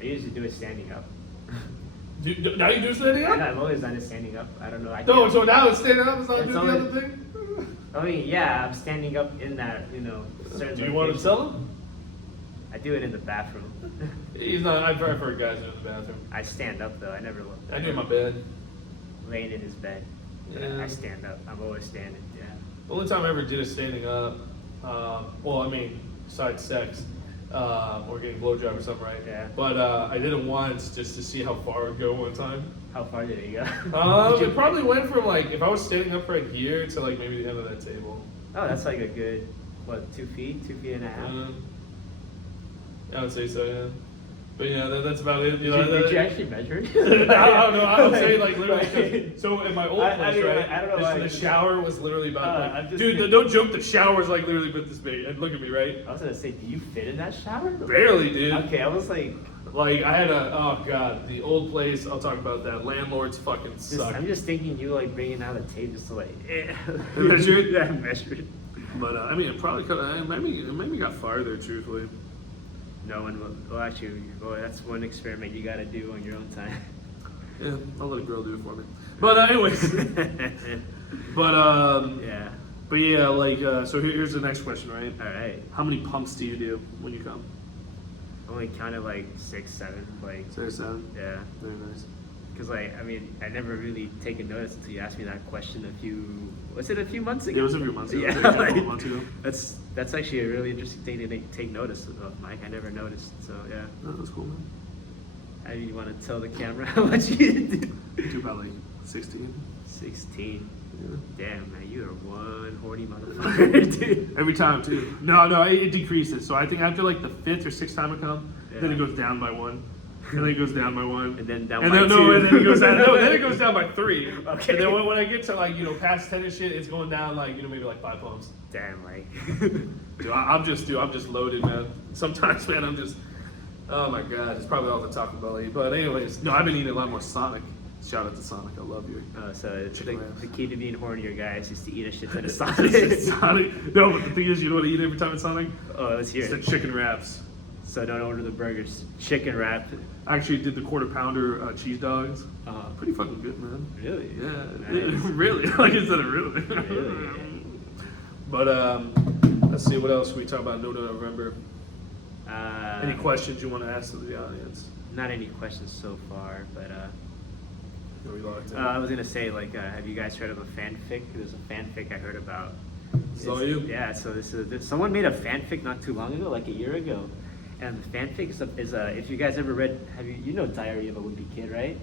I usually do it standing up. Now you do standing up? Yeah, I've always done it standing up. I don't know. I No, can't- so now it's standing up. It's not It's doing the only- other thing. I mean, yeah, I'm standing up in that, certain Do you want to location. tell him? I do it in the bathroom. He's not. I've heard guys in the bathroom. I stand up though. I never look. I do in my bed. Laying in his bed. Yeah. I stand up. I'm always standing. Yeah. The only time I ever did it standing up, besides sex, or getting blowjob or something, right? Yeah. But I did it once just to see how far it would go one time. How far did it go? It probably went from like, if I was standing up right here to like maybe the end of that table. Oh, that's like a good, 2 feet? 2 feet and a half? I would say so, yeah. But yeah, that's about it. Did you actually measure it? I don't know. I would say like literally. So in my old place, right? I don't know why. The shower was literally about. I'm just Dude, thinking- don't joke. The shower's like literally about this big. And look at me, right? I was gonna say, do you fit in that shower? Barely, dude. Okay, I was like, Like I had oh god, the old place. I'll talk about that. Landlords fucking suck. I'm just thinking you like bringing out a tape just to like Measure it? Yeah, measure it. But I mean, it probably could. Maybe got farther, truthfully. No one will. Well, actually, that's one experiment you gotta do on your own time. Yeah, I'll let a girl do it for me. But anyways, but Yeah. but yeah, like so here's the next question, right? All right. How many pumps do you do when you come? Only counted like 6, 7. Like, 6, 7. yeah. Very nice. Because like, I mean, I never really taken notice until you asked me that question a few months ago? It was a few months ago. Yeah, I think a couple like, months ago. that's actually a really interesting thing to take notice of, Mike. I never noticed. So yeah. That was cool, man. How do you want to tell the camera how much you do? Do about like 16. 16. Yeah. Damn, man, you are one horny motherfucker, dude. Every time too. No, it decreases. So I think after like the 5th or 6th time I come, then Yeah. it goes down by 1. And then it goes down by 1. And then down and by then, 2. No, and then it goes down. No, then it goes down by 3. Okay. And then when I get to like past 10 and shit, it's going down like maybe like 5 pumps. Damn, like. Dude, I'm just loaded, man. Sometimes, man, I'm just. Oh my god, it's probably all the Taco Bell. But anyways, no, I've been eating a lot more Sonic. Shout out to Sonic, I love you. So Chicken wraps. the key to being hornier, guys, is to eat a shit ton of It's Sonic. Sonic. No, but the thing is, you know what I eat every time it's Sonic? Oh, let's hear It's the it. chicken wraps. So don't order the burgers. Chicken wrap. I actually did the quarter pounder cheese dogs. Uh, Pretty fucking good, man. Really? Yeah, Nice. really. Like I said, really. Really? But let's see what else we talk about. No November. Any questions you want to ask to the audience? Not any questions so far, but Are we locked in? I was gonna say, like, have you guys heard of a fanfic? There's a fanfic I heard about. Is that all It's- you? Yeah. So someone made a fanfic not too long ago, like a year ago, and the fanfic is if you guys ever read, you know Diary of a Wimpy Kid, right?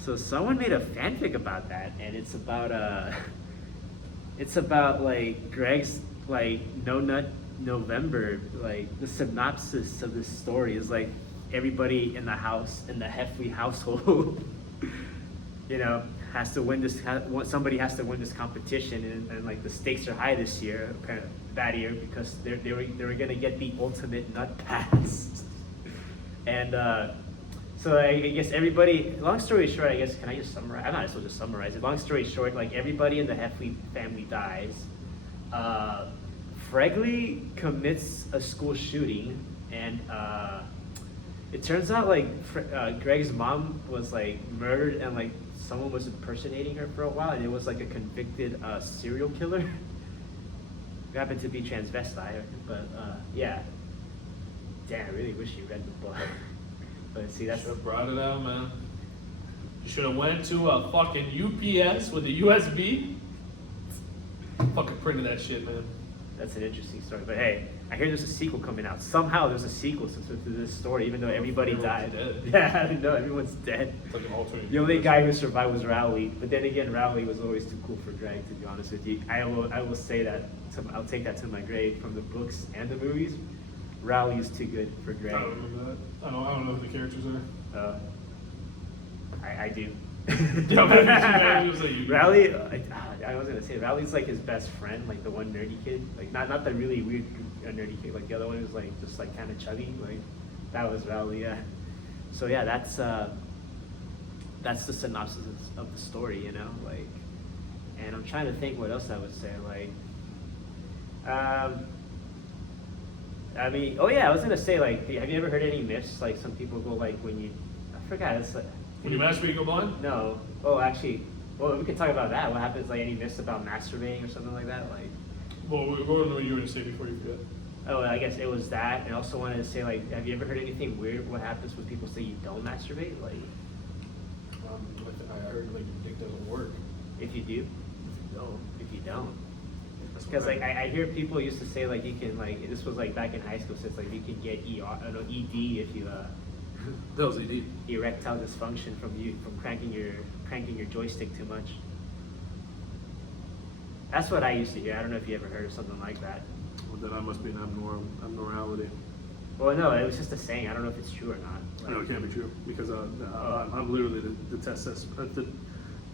So someone made a fanfic about that, and it's about like Greg's like No Nut November. Like the synopsis of this story is like everybody in the house, in the Heffley household, has to win this. Somebody has to win this competition, and like the stakes are high this year, that year, because they were gonna get the ultimate nut pass. And so I guess everybody. Long story short, I guess, can I just summarize? I'm not supposed to summarize it. Long story short, like everybody in the Heffley family dies. Fregley commits a school shooting, and it turns out like Greg's mom was like murdered, and like someone was impersonating her for a while, and it was like a convicted serial killer. Who happened to be transvestite, but yeah. Damn, I really wish you read the book. But see, that's Should have brought it out, man. You should have went to a fucking UPS with a USB. Fucking printed that shit, man. That's an interesting story. But hey, I hear there's a sequel coming out. Somehow there's a sequel to this story, even though everybody Everyone's died. dead. Yeah, I know, everyone's dead. It's like an alternate. The only guy who survived was Rowley. But then again, Rowley was always too cool for Greg, to be honest with you. I will say that. I'll take that to my grave from the books and the movies. Rowley is too good for I Greg. don't remember that. I don't know who the characters are. I do. Yeah, man, it was like you. Rowley, I was gonna say Rowley's like his best friend, like the one nerdy kid, like not the really weird nerdy kid, like the other one who's like just like kind of chubby, like that was Rowley, yeah. So yeah, that's the synopsis of the story, like, and I'm trying to think what else I would say, like, I mean, oh yeah, I was gonna say, like, have you ever heard any myths? Like some people go like when you, I forgot, it's like When you masturbate, you go blind? No. Oh, actually, well, we could talk about that. What happens, like, any myths about masturbating or something like that? Like, Well, what were you going to say before you forget? oh, I guess it was that. And I also wanted to say, like, have you ever heard anything weird? What happens when people say you don't masturbate? Like, I heard, like, your dick doesn't work. if you do, if you don't. Because, like, I hear people used to say, like, you can, like, this was, like, back in high school, so it's like you can get ED if you, That was ED. erectile dysfunction from cranking your joystick too much. That's what I used to hear. I don't know if you ever heard of something like that. Well, then I must be an abnormality. Well, no, it was just a saying. I don't know if it's true or not. Like, No, it can't be true because I'm literally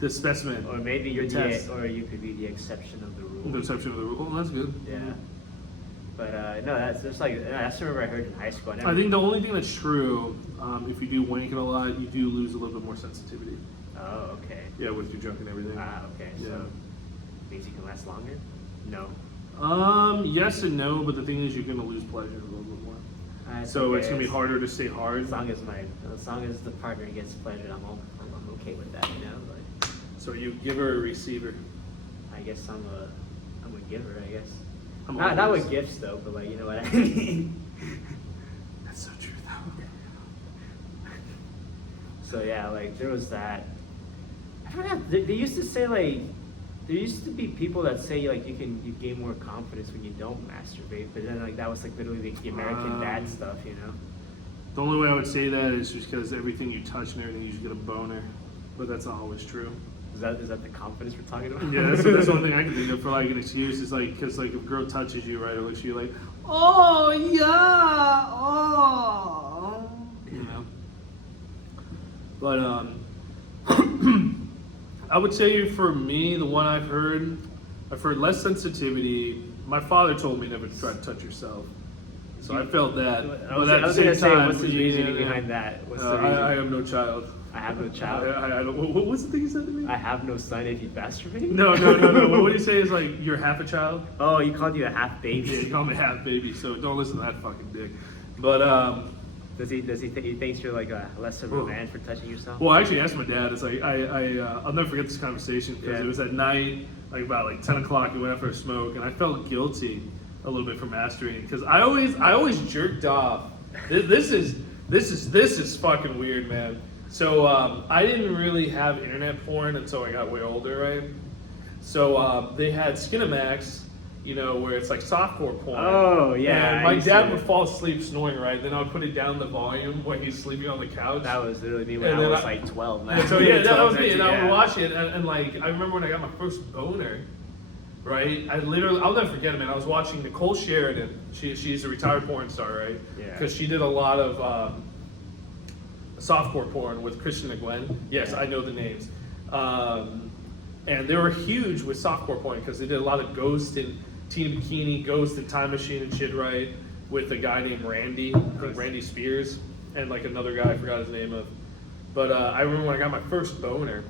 the specimen. or maybe you're the test. or you could be the exception of the rule. The exception of the rule. Oh, that's good. Yeah. But no, that's just like that's the rumor I heard in high school. I think the only thing that's true, if you do wank it a lot, you do lose a little bit more sensitivity. Oh, okay. Yeah, with your junk and everything. Ah, okay. Yeah. So means you can last longer? No. Yes and no, but the thing is, you're gonna lose pleasure a little bit more. So it's gonna be harder to stay hard. As long as the partner gets pleasure, I'm okay with that. You know, like So you giver or receiver? I guess I'm a giver. I guess. I'm Not always- with gifts though, but like you know what I mean. That's so true though. So yeah, like there was that. I don't know. They used to say like there used to be people that say like you gain more confidence when you don't masturbate, but then like that was like literally the American Dad stuff, you know. The only way I would say that is just because everything you touch and everything, you should get a boner, but that's not always true. Is that the confidence we're talking about? Yeah, that's the only thing I can think of for like an excuse is like because like if a girl touches you, right, it looks you like, oh yeah, oh, you know. But I would say for me, the one I've heard less sensitivity. My father told me never to try to touch yourself, so I felt that. I But was at the gonna same say, time, what's the reasoning behind that? What's the reason? I have no child. I have no child. I don't. What was the thing you said to me? I have no son if you masturbate? No. What do you say is like you're half a child? Oh, he called you a half Yeah, baby. you call me half baby, so don't listen to that fucking dick. But He thinks you're like a less of a man for touching yourself? well, I actually asked my dad. It's like I'll never forget this conversation because Yeah. it was at night, like about like 10 o'clock. We went out for a smoke, and I felt guilty a little bit for masturbating because I always jerked off. This is fucking weird, man. So I didn't really have internet porn until I got way older, right? So they had Skinamax, you know, where it's like softcore porn. Oh, yeah, And I my used to- dad would fall asleep snoring, right? Then I would put it down the volume when he's sleeping on the couch. That was literally me when And I then was like 12. And so yeah, that 12, was me, and I 13, would watch it, and like I remember when I got my first boner, right? I'll never forget it, man. I was watching Nicole Sheridan. She's a retired porn star, right? Yeah. Because she did a lot of softcore porn with Christian and Gwen. Yes, Yeah. I know the names. And they were huge with softcore porn because they did a lot of Ghost and Teen Bikini, Ghost and Time Machine and shit, right? With a guy named Randy, I think Randy Spears, and like another guy I forgot his name of. But I remember when I got my first boner.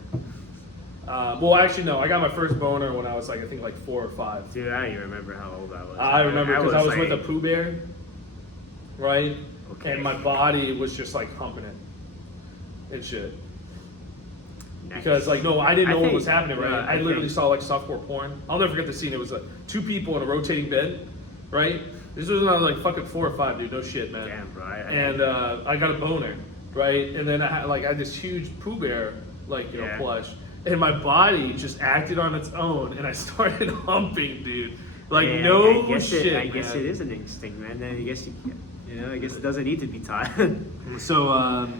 Well, actually, no, I got my first boner when I was like, I think like 4 or 5. Dude, I don't even remember how old I was. I remember because I was with a like, Pooh Bear, right? Okay. And my body was just like humping it and shit. Because like no, I didn't know what was happening, right? I literally saw like softcore porn. I'll never forget the scene. It was 2 people in a rotating bed, right? This was when I was like fucking 4 or 5, dude. No shit, man. Damn, bro. And I got a boner, right? And then I had this huge Pooh Bear, like you know, plush, and my body just acted on its own, and I started humping, dude. Like no shit. I guess man. it is an instinct, man. Then I guess I guess it doesn't need to be taught. So,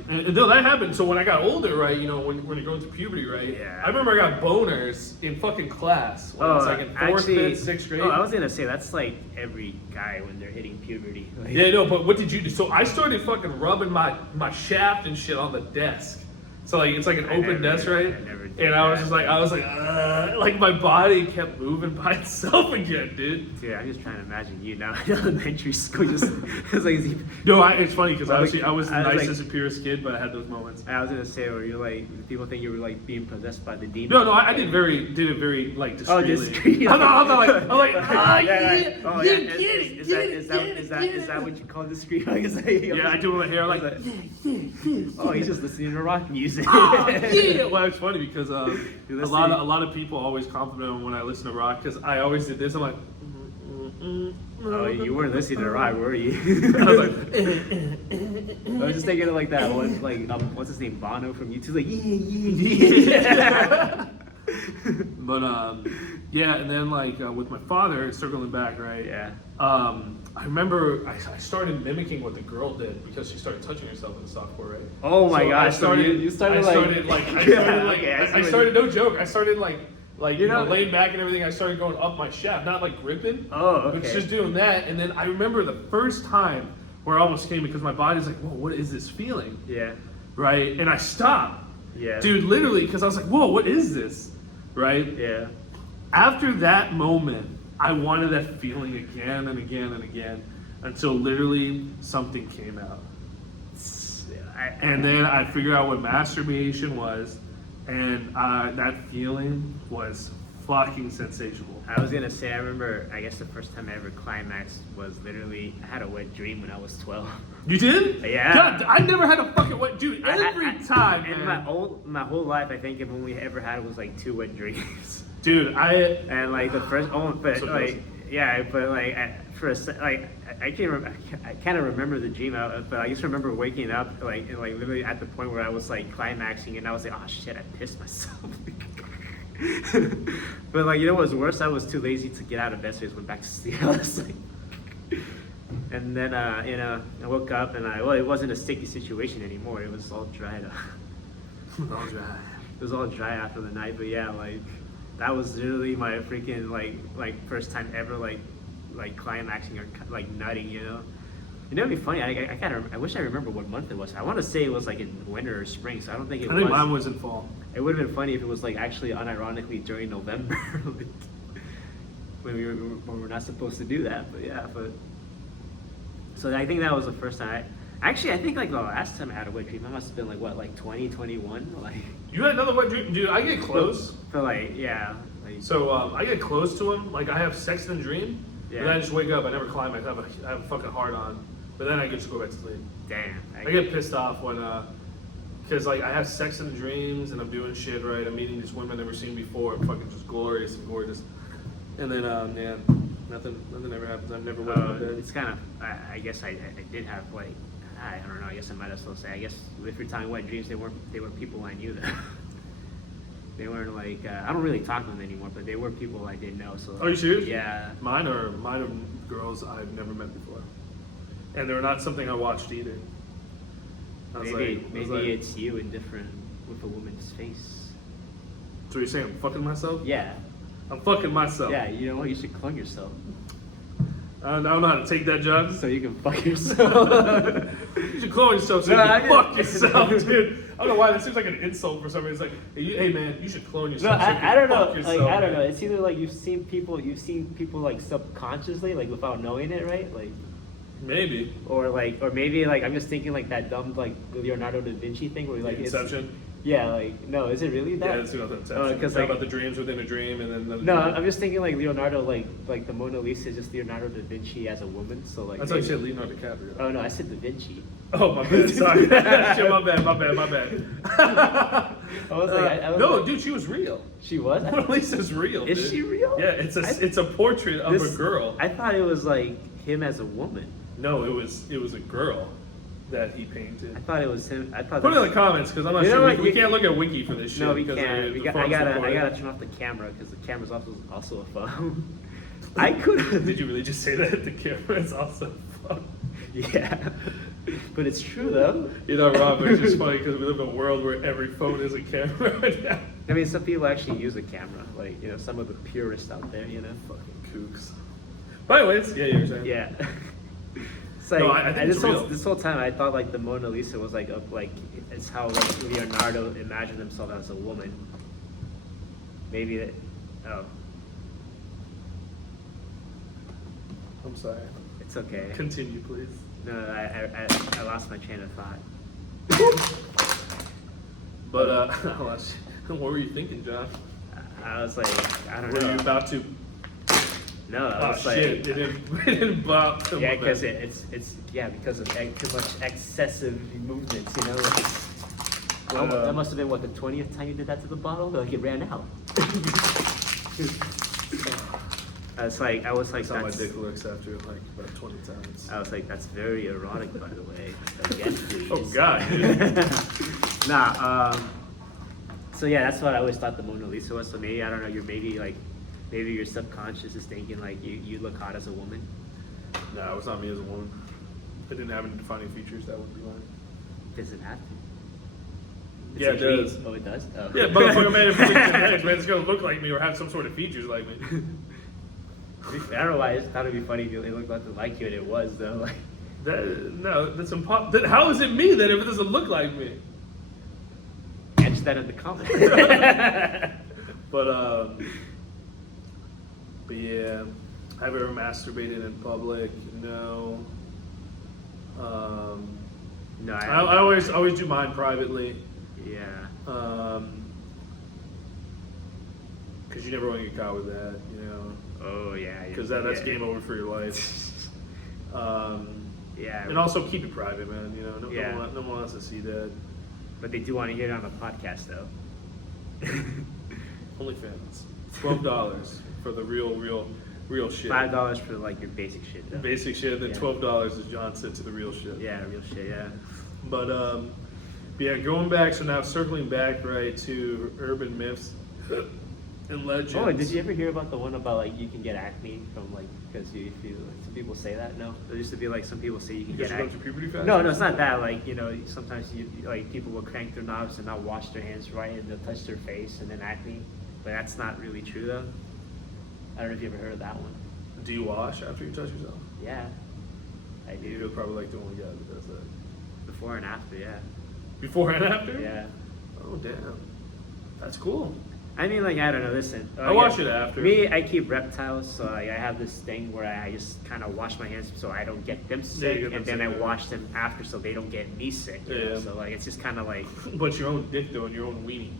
and though that happened, so when I got older, right, you know, when you're going through puberty, right, Yeah. I remember I got boners in fucking class when I was like in 4th, 5th, 6th grade. Oh, I was gonna say that's like every guy when they're hitting puberty. Like, Yeah, no, but what did you do? So I started fucking rubbing my shaft and shit on the desk. So like it's like an open desk, right? I never did And I was just like my body kept moving by itself again, dude. Dude, I'm just trying to imagine you now in elementary school. Just it's like No, it's funny because I was the like- nicest and purest kid, but I had those moments. I was gonna say, where you're like people think you were like being possessed by the demon. No, I did it very like Oh, discreetly. discreet. I'm like, Oh, yeah, yeah. Is that what you call discreet? Like, is that, yeah, I do it with my hair like, oh, he's just listening to rock music. oh, yeah. Well, it's funny because a You're lot of people always compliment me when I listen to rock because I always did this. I'm like, Oh, you weren't listening to rock, were you? I was like, I was just thinking of like that one, like what's his name, Bono from YouTube, like yeah. But yeah, and then like with my father, circling back, right? Yeah. I remember I started mimicking what the girl did because she started touching herself in the software, right? Oh my So gosh! I started no joke. I started You're not laying back and everything. I started going up my shaft, not like gripping. Oh, okay. But just doing that, and then I remember the first time where I almost came because my body's like, whoa, what is this feeling? Yeah. Right, and I stopped. Yeah. Dude, literally, because I was like, whoa, what is this? Right? Yeah. After that moment, I wanted that feeling again and again and again until literally something came out. And then I figured out what masturbation was, and that feeling was fucking sensational. I was gonna say, I remember, I guess the first time I ever climaxed was literally, I had a wet dream when I was 12. You did? Yeah. God, I never had a fucking wet dude. Every time, in man. my whole life, I think I've only ever had was like 2 wet dreams. Dude, And like the first, but So like, close. yeah, but like I kind of remember the dream, but I just remember waking up like literally at the point where I was like climaxing, and I was like, oh shit, I pissed myself. But like, you know what's worse? I was too lazy to get out of bed, so I just went back to sleep. I was like, and then you know, I woke up and it wasn't a sticky situation anymore. It was all dried up. All dry. It was all dry after the night, but yeah, like that was literally my freaking like first time ever like climaxing or like nutting, you know. You know, it'd be funny. I wish I remember what month it was. I want to say it was like in winter or spring, so I don't think it was. I think mine was in fall. It would have been funny if it was like actually unironically during November, like, when we were not supposed to do that. But yeah, so I think that was the first time. I think like the last time I had a wet dream, I must have been like what, like 2021, like. You had another wet dream, dude. I get close. But like, yeah. Like, So I get close to him. Like I have sex in a dream, Yeah. and then I just wake up. I never climax. I have a fucking hard on, but then I just go back to sleep. damn. I get pissed off when, because like I have sex in the dreams and I'm doing shit, right? I'm meeting these women I've never seen before. I'm fucking just glorious and gorgeous. And then, yeah, nothing ever happens. I've never woken up dead. It's kind of. I guess I did have like. I don't know. I guess I might as well say. I guess if you're talking wet dreams, they were people I knew that. They weren't like. I don't really talk to them anymore, but they were people I didn't know. So. Are you serious? Yeah. Mine are girls I've never met before, and they're not something I watched either. I was Maybe like, it's you in different with a woman's face. So you're saying I'm fucking myself? Yeah. I'm fucking myself. Yeah. You know what? You should clone yourself I don't know how to take that, John. so you can fuck yourself. You should clone yourself so No, you I can didn't- fuck yourself, dude. I don't know why that seems like an insult for somebody. It's like, hey man, you should clone No, yourself. so you I can don't know. fuck Like yourself, I don't man. know. It's either like you've seen people like subconsciously, like without knowing it, right? Like, Maybe. or maybe like I'm just thinking like that dumb like Leonardo da Vinci thing where like it's, Inception. yeah, like no, is it really that? Yeah, it's about Inception. Because It's about the dreams within a dream, and then the, no, I'm just thinking like Leonardo, like the Mona Lisa is just Leonardo da Vinci as a woman. So like. That's why I said Leonardo DiCaprio. Oh no, I said da Vinci. Oh my bad, sorry. Shit, my bad. I was like, I was no, like, dude, she was real. she was. Mona Lisa's real. Is dude. she real? Yeah, it's a portrait of This- a girl. I thought it was like him as a woman. No, it was a girl that he painted. I thought it was him. I thought. Put it in that- the comments because I'm not You know sure. what, We you- can't look at Wiki for this shit. No, we because can't. the I phone's gotta recorded. turn off the camera because the camera's also a phone. I could. Did you really just say that? The camera is also fun. Yeah, but it's true though. You're not wrong, but it's just funny because we live in a world where every phone is a camera right now. I mean, some people actually use a camera, like some of the purists out there, Fucking kooks. By the way, yeah, you were saying. Yeah. It's like No, I think it's real. this whole time I thought like the Mona Lisa was like it's how like Leonardo imagined himself as a woman. maybe that. Oh, I'm sorry. it's okay. Continue, please. No, I lost my train of thought. But what were you thinking, John? I was like, I don't Were know. you about to? No, I Oh was shit! like, It didn't bop. yeah, because it's because of too much excessive movements, you know. Like, But, that must have been what, the 20th time you did that to the bottle? Like it ran out. I was like, That's how my that's. dick looks after like about 20 times. I was like, that's very erotic, by the way. Again, please. Oh God, dude. Nah. So yeah, that's what I always thought the Mona Lisa was. So maybe I don't know. Maybe your subconscious is thinking like you look hot as a woman. No, it was not me as a woman. It didn't have any defining features. That wouldn't be mine. Does it have to? It's Yeah, a it dream. does. Oh, it does. Oh. Yeah, motherfucker, man, if it's genetics, man, it's gonna look like me or have some sort of features like me. I don't know why. I just thought it'd be funny if it looked nothing like you, and it was though. Like, No, that's impossible. How is it me then if it doesn't look like me? catch that in the comments. But yeah, have I ever masturbated in public? No. No, I always do mine privately. Yeah. Because you never want to get caught with that, you know. Oh yeah. Because that's game over for your life. Yeah. And also keep it private, man. You know, no one wants to see that. But they do want to hear it on the podcast, though. OnlyFans, $12 for the real shit. $5 for like your basic shit, though. Basic shit, then Yeah. $12, as John said, to the real shit. Yeah, real shit. Yeah. But yeah, going back. So now circling back right to urban myths and legends. Oh, did you ever hear about the one about like you can get acne from like because some people say that? No, there used to be like some people say you can Because get you acne. go through puberty fast? No, it's not that. Like sometimes like people will crank their knobs and not wash their hands right, and they'll touch their face and then acne. But that's not really true though. I don't know if you ever heard of that one. Do you wash after you touch yourself? Yeah, I You're do. probably like the only guy that does that. Before and after, yeah. Before and after? Yeah. Oh damn, that's cool. I mean, like, I don't know. Listen, I wash it after. Me, I keep reptiles, so I have this thing where I just kind of wash my hands so I don't get them sick, get them and then sick, I yeah. wash them after so they don't get me sick. You know? Yeah. So like, it's just kind of like But your own dick though, and your own weenie.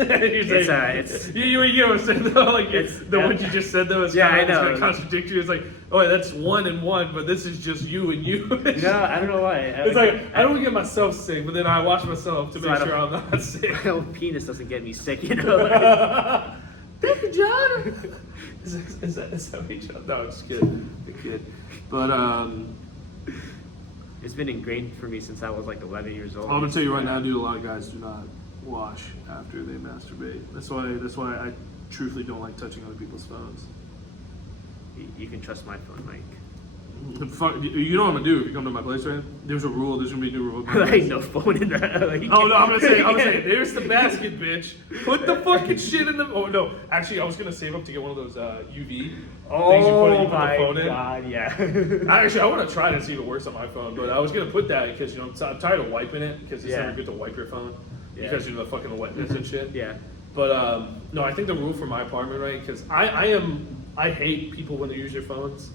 it's you get what I'm saying though, like It's- the one you just said though is Yeah, kinda, I know. it's gonna contradict you. It's like, oh, that's one and one, but this is just you and you. no, I don't know why. It's like I don't get myself sick, but then I wash myself to So make I sure I'm don't- not sick. my own penis doesn't get me sick, you know. Like, Thank you, John. Is that what you John? No, it's good. It's good. But it's been ingrained for me since I was like 11 years old. I'm gonna tell you right now, dude. A lot of guys do not wash after they masturbate. That's why I truthfully don't like touching other people's phones. You can trust my phone, Mike. Fuck, you know what I'm gonna do if you come to my place, right? There's a rule. There's gonna be a new rule. Like no phone in there. Like, Oh no, I'm gonna say, there's the basket, bitch. Put the fucking shit in the. Oh no, actually, I was gonna save up to get one of those UV things you put the my phone in. god, yeah. Actually, I want to try to see if it works on my phone, but I was gonna put that because I'm tired of wiping it because it's Yeah. never good to wipe your phone Yeah. because the fucking wetness and shit. Yeah. But no, I think the rule for my apartment, right? Because I hate people when they use their phones.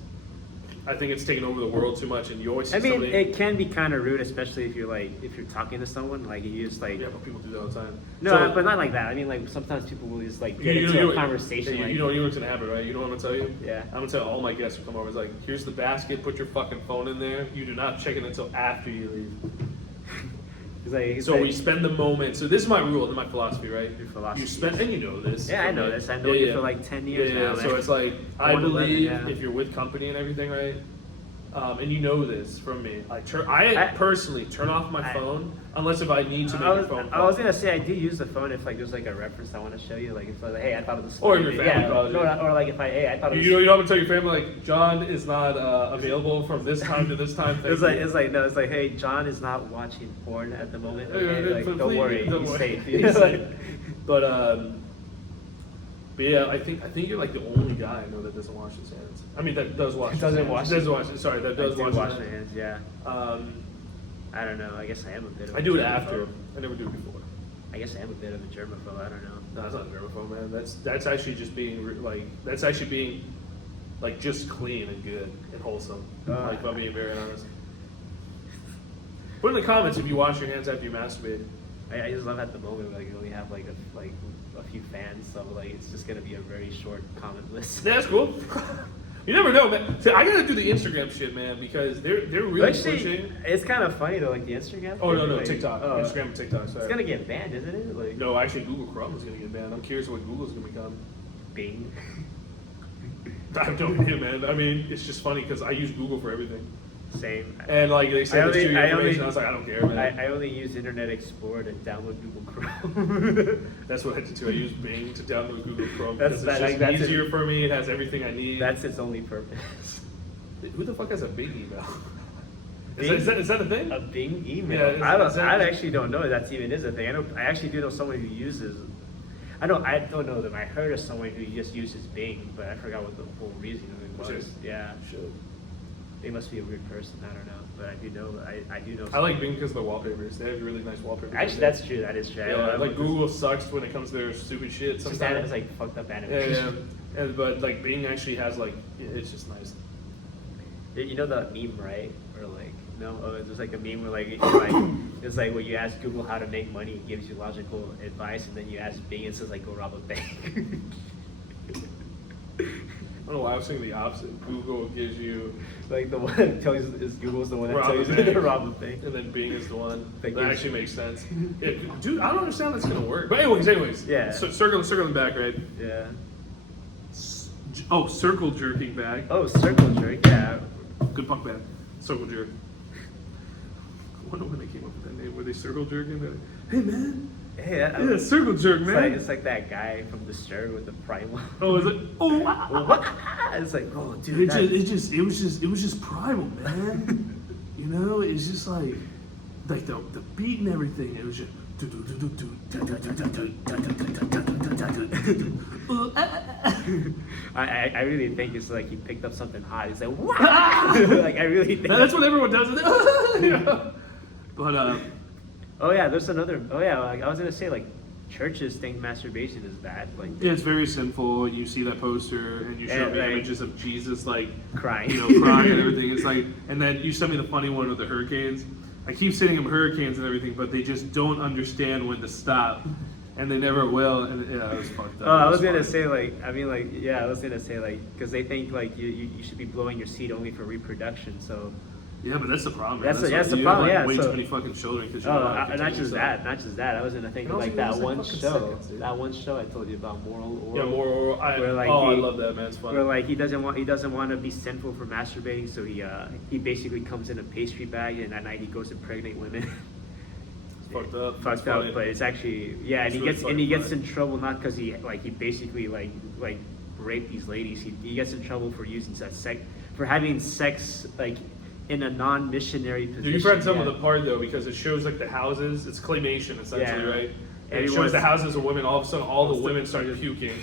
I think it's taken over the world too much, and you always see I mean, somebody. it can be kind of rude, especially if you're talking to someone, like you just like. Yeah, but people do that all the time. No, So- but not like that. I mean, like sometimes people will just like get You into know, a conversation. You like, know what's gonna happen, right? You know what I'm gonna tell you? Yeah. I'm gonna tell all my guests who come over, it's like, here's the basket, put your fucking phone in there. You do not check it until after you leave. it's So like, we spend the moment. So this is my rule and my philosophy, right? Your philosophy. You spend, and you know this. Yeah, I know this. I've known you for like 10 years now. So man. it's like, I 11, believe yeah. if you're with company and everything, right? And you know this from me. I personally turn off my phone unless if I need to make a phone call. I was gonna say I do use the phone if like there's like a reference I want to show you, like if like hey I thought of this. Or your family yeah, calls you. or like if I thought of this. You know, I'm gonna tell your family like John is not available from this time to this time. It's like hey John is not watching porn at the moment. Okay? Like, don't worry, he's safe. You know, like- But yeah, I think you're like the only guy I know that doesn't wash his hands. I mean, that does wash. Doesn't his hands. wash. Doesn't wash. Sorry, that does I do wash. wash his my hands. hands. Yeah. I don't know. I guess I am a bit of. I do it after. I never do it before. I guess I am a bit of a germaphobe. I don't know. No, that's not germaphobe, man. That's actually just being that's actually being like just clean and good and wholesome. Like if I'm being very honest. Put in the comments if you wash your hands after you masturbate. I just love at the moment like we only have like a few fans, so like it's just gonna be a very short comment list. Yeah, that's cool. You never know, man. See, I gotta do the Instagram shit, man, because they're really pushing. It's kind of funny though, like the Instagram. Oh no, like, TikTok, Instagram and TikTok. Sorry. It's gonna get banned, isn't it? Like no, actually, Google Chrome is gonna get banned. I'm curious what Google's gonna become. Bing. I have no idea, man. I mean, it's just funny because I use Google for everything. Same. And like they say this to your information, I was like, I don't care, man. I only use Internet Explorer to download Google Chrome. That's what I did too. I use Bing to download Google Chrome That's because it's just easier for me. It has everything I need. That's its only purpose. Who the fuck has a Bing email? Bing? Is that a thing? A Bing email? Yeah, I actually don't know if that's even is a thing. I actually do know someone who uses. I don't know them. I heard of someone who just uses Bing, but I forgot what the whole reason of it was. Yeah. Should. They must be a weird person. I don't know, but I do know. I do know. I like Bing because of the wallpapers. They have really nice wallpapers. Actually, that's true. That is true. Yeah, like Google sucks when it comes to their stupid shit. Sometimes Sometimes it's like fucked up animation. Yeah. But like Bing actually has like it's just nice. You know the meme, right? Or like no, there's like a meme where like it's like when you ask Google how to make money, it gives you logical advice, and then you ask Bing, it says like go rob a bank. I don't know why I was saying the opposite. Google gives you like the one that tells you is Google's the one that rob tells you to rob a bank, and then Bing is the one that actually makes sense. Yeah, dude, I don't understand how that's gonna work. But anyways, yeah. So, circling back, right? Yeah. Oh, circle jerking back. Oh, circle jerk. Yeah. Good punk band. Circle jerk. I wonder when they came up with that name. Were they circle jerking? Hey man. Hey, yeah, circle jerk, man. It's like that guy from Disturbed with the primal. Oh, is it? Oh, what? It's like, oh, dude. It was just primal, man. You know, it's just like the beat and everything. It was just. I really think it's like he picked up something hot. He's like, wow! Like I really think that's what everyone does. Yeah. But oh yeah, there's another. Oh yeah, like I was gonna say like churches think masturbation is bad. Like yeah, it's very sinful. You see that poster and you show me like, images of Jesus like crying, crying and everything. It's like, and then you sent me the funny one with the hurricanes. I keep sending them hurricanes and everything, but they just don't understand when to stop, and they never will. And yeah, it was fucked up. Oh, I was gonna say like, I mean like, yeah, I was gonna say like, because they think like you should be blowing your seed only for reproduction. So yeah, but that's the problem. That's the problem. Have, yeah, way so, too many fucking children. Not just that. I was gonna think of like that one show. That one show I told you about, Moral Oral. Yeah, Moral Oral. I love that, man. It's fun. Where like he doesn't want to be sinful for masturbating, so he basically comes in a pastry bag, and at night he goes to impregnate women. Fucked up. Fucked up, but it's actually and he gets in trouble not because he basically like raped these ladies. He gets in trouble for using for having sex like in a non-missionary position. You've read some of the part though, because it shows like the houses. It's claymation essentially, right? And it shows the houses of women. All of a sudden, all the women start puking.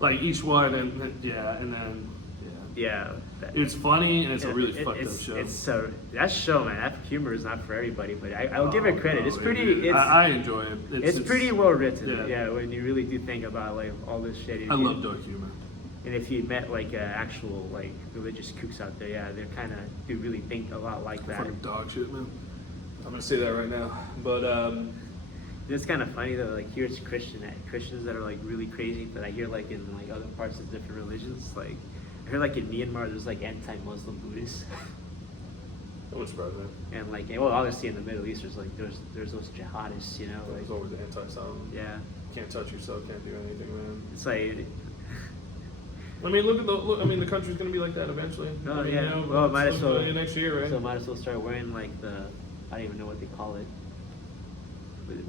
Like each one, and then. Yeah. It's funny and it's a really fucked up show. It's that show, man. That humor is not for everybody, but I'll give it credit. It's pretty. I enjoy it. It's pretty well written. Yeah, when you really do think about like all this shit. I love dark humor. And if you met like actual like religious kooks out there, yeah, they're kind of do really think a lot like that. Fucking dog shit, man. I'm gonna say that right now, but it's kind of funny though. Like here it's Christians that are like really crazy, but I hear like in like other parts of different religions, like I heard like in Myanmar there's like anti-Muslim Buddhists. That would surprise me. And like, well, obviously in the Middle East there's those jihadists, you know. Like, there's always anti-something. Yeah. Can't touch yourself. Can't do anything, man. It's like. I mean, the country's gonna be like that eventually. Oh, I mean, yeah. You know, well, might as well next year, right? So might as well start wearing like I don't even know what they call it.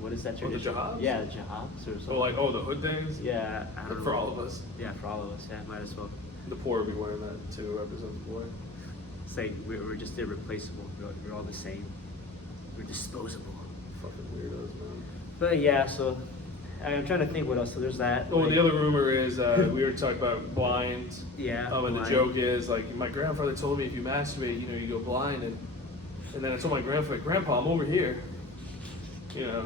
What is that tradition? The jihadis? Yeah, the jihadis or something. Oh, the hood things. Yeah. For all of us. Yeah, for all of us. Yeah, might as well. The poor will be wearing that to represent the poor. It's like we're just irreplaceable. We're all the same. We're disposable. Fucking weirdos, man. But yeah, so. I'm trying to think what else. So there's that. Oh, the other rumor is we were talking about blind. Yeah. And the joke is like my grandfather told me if you masturbate, you go blind, and then I told my grandpa, I'm over here.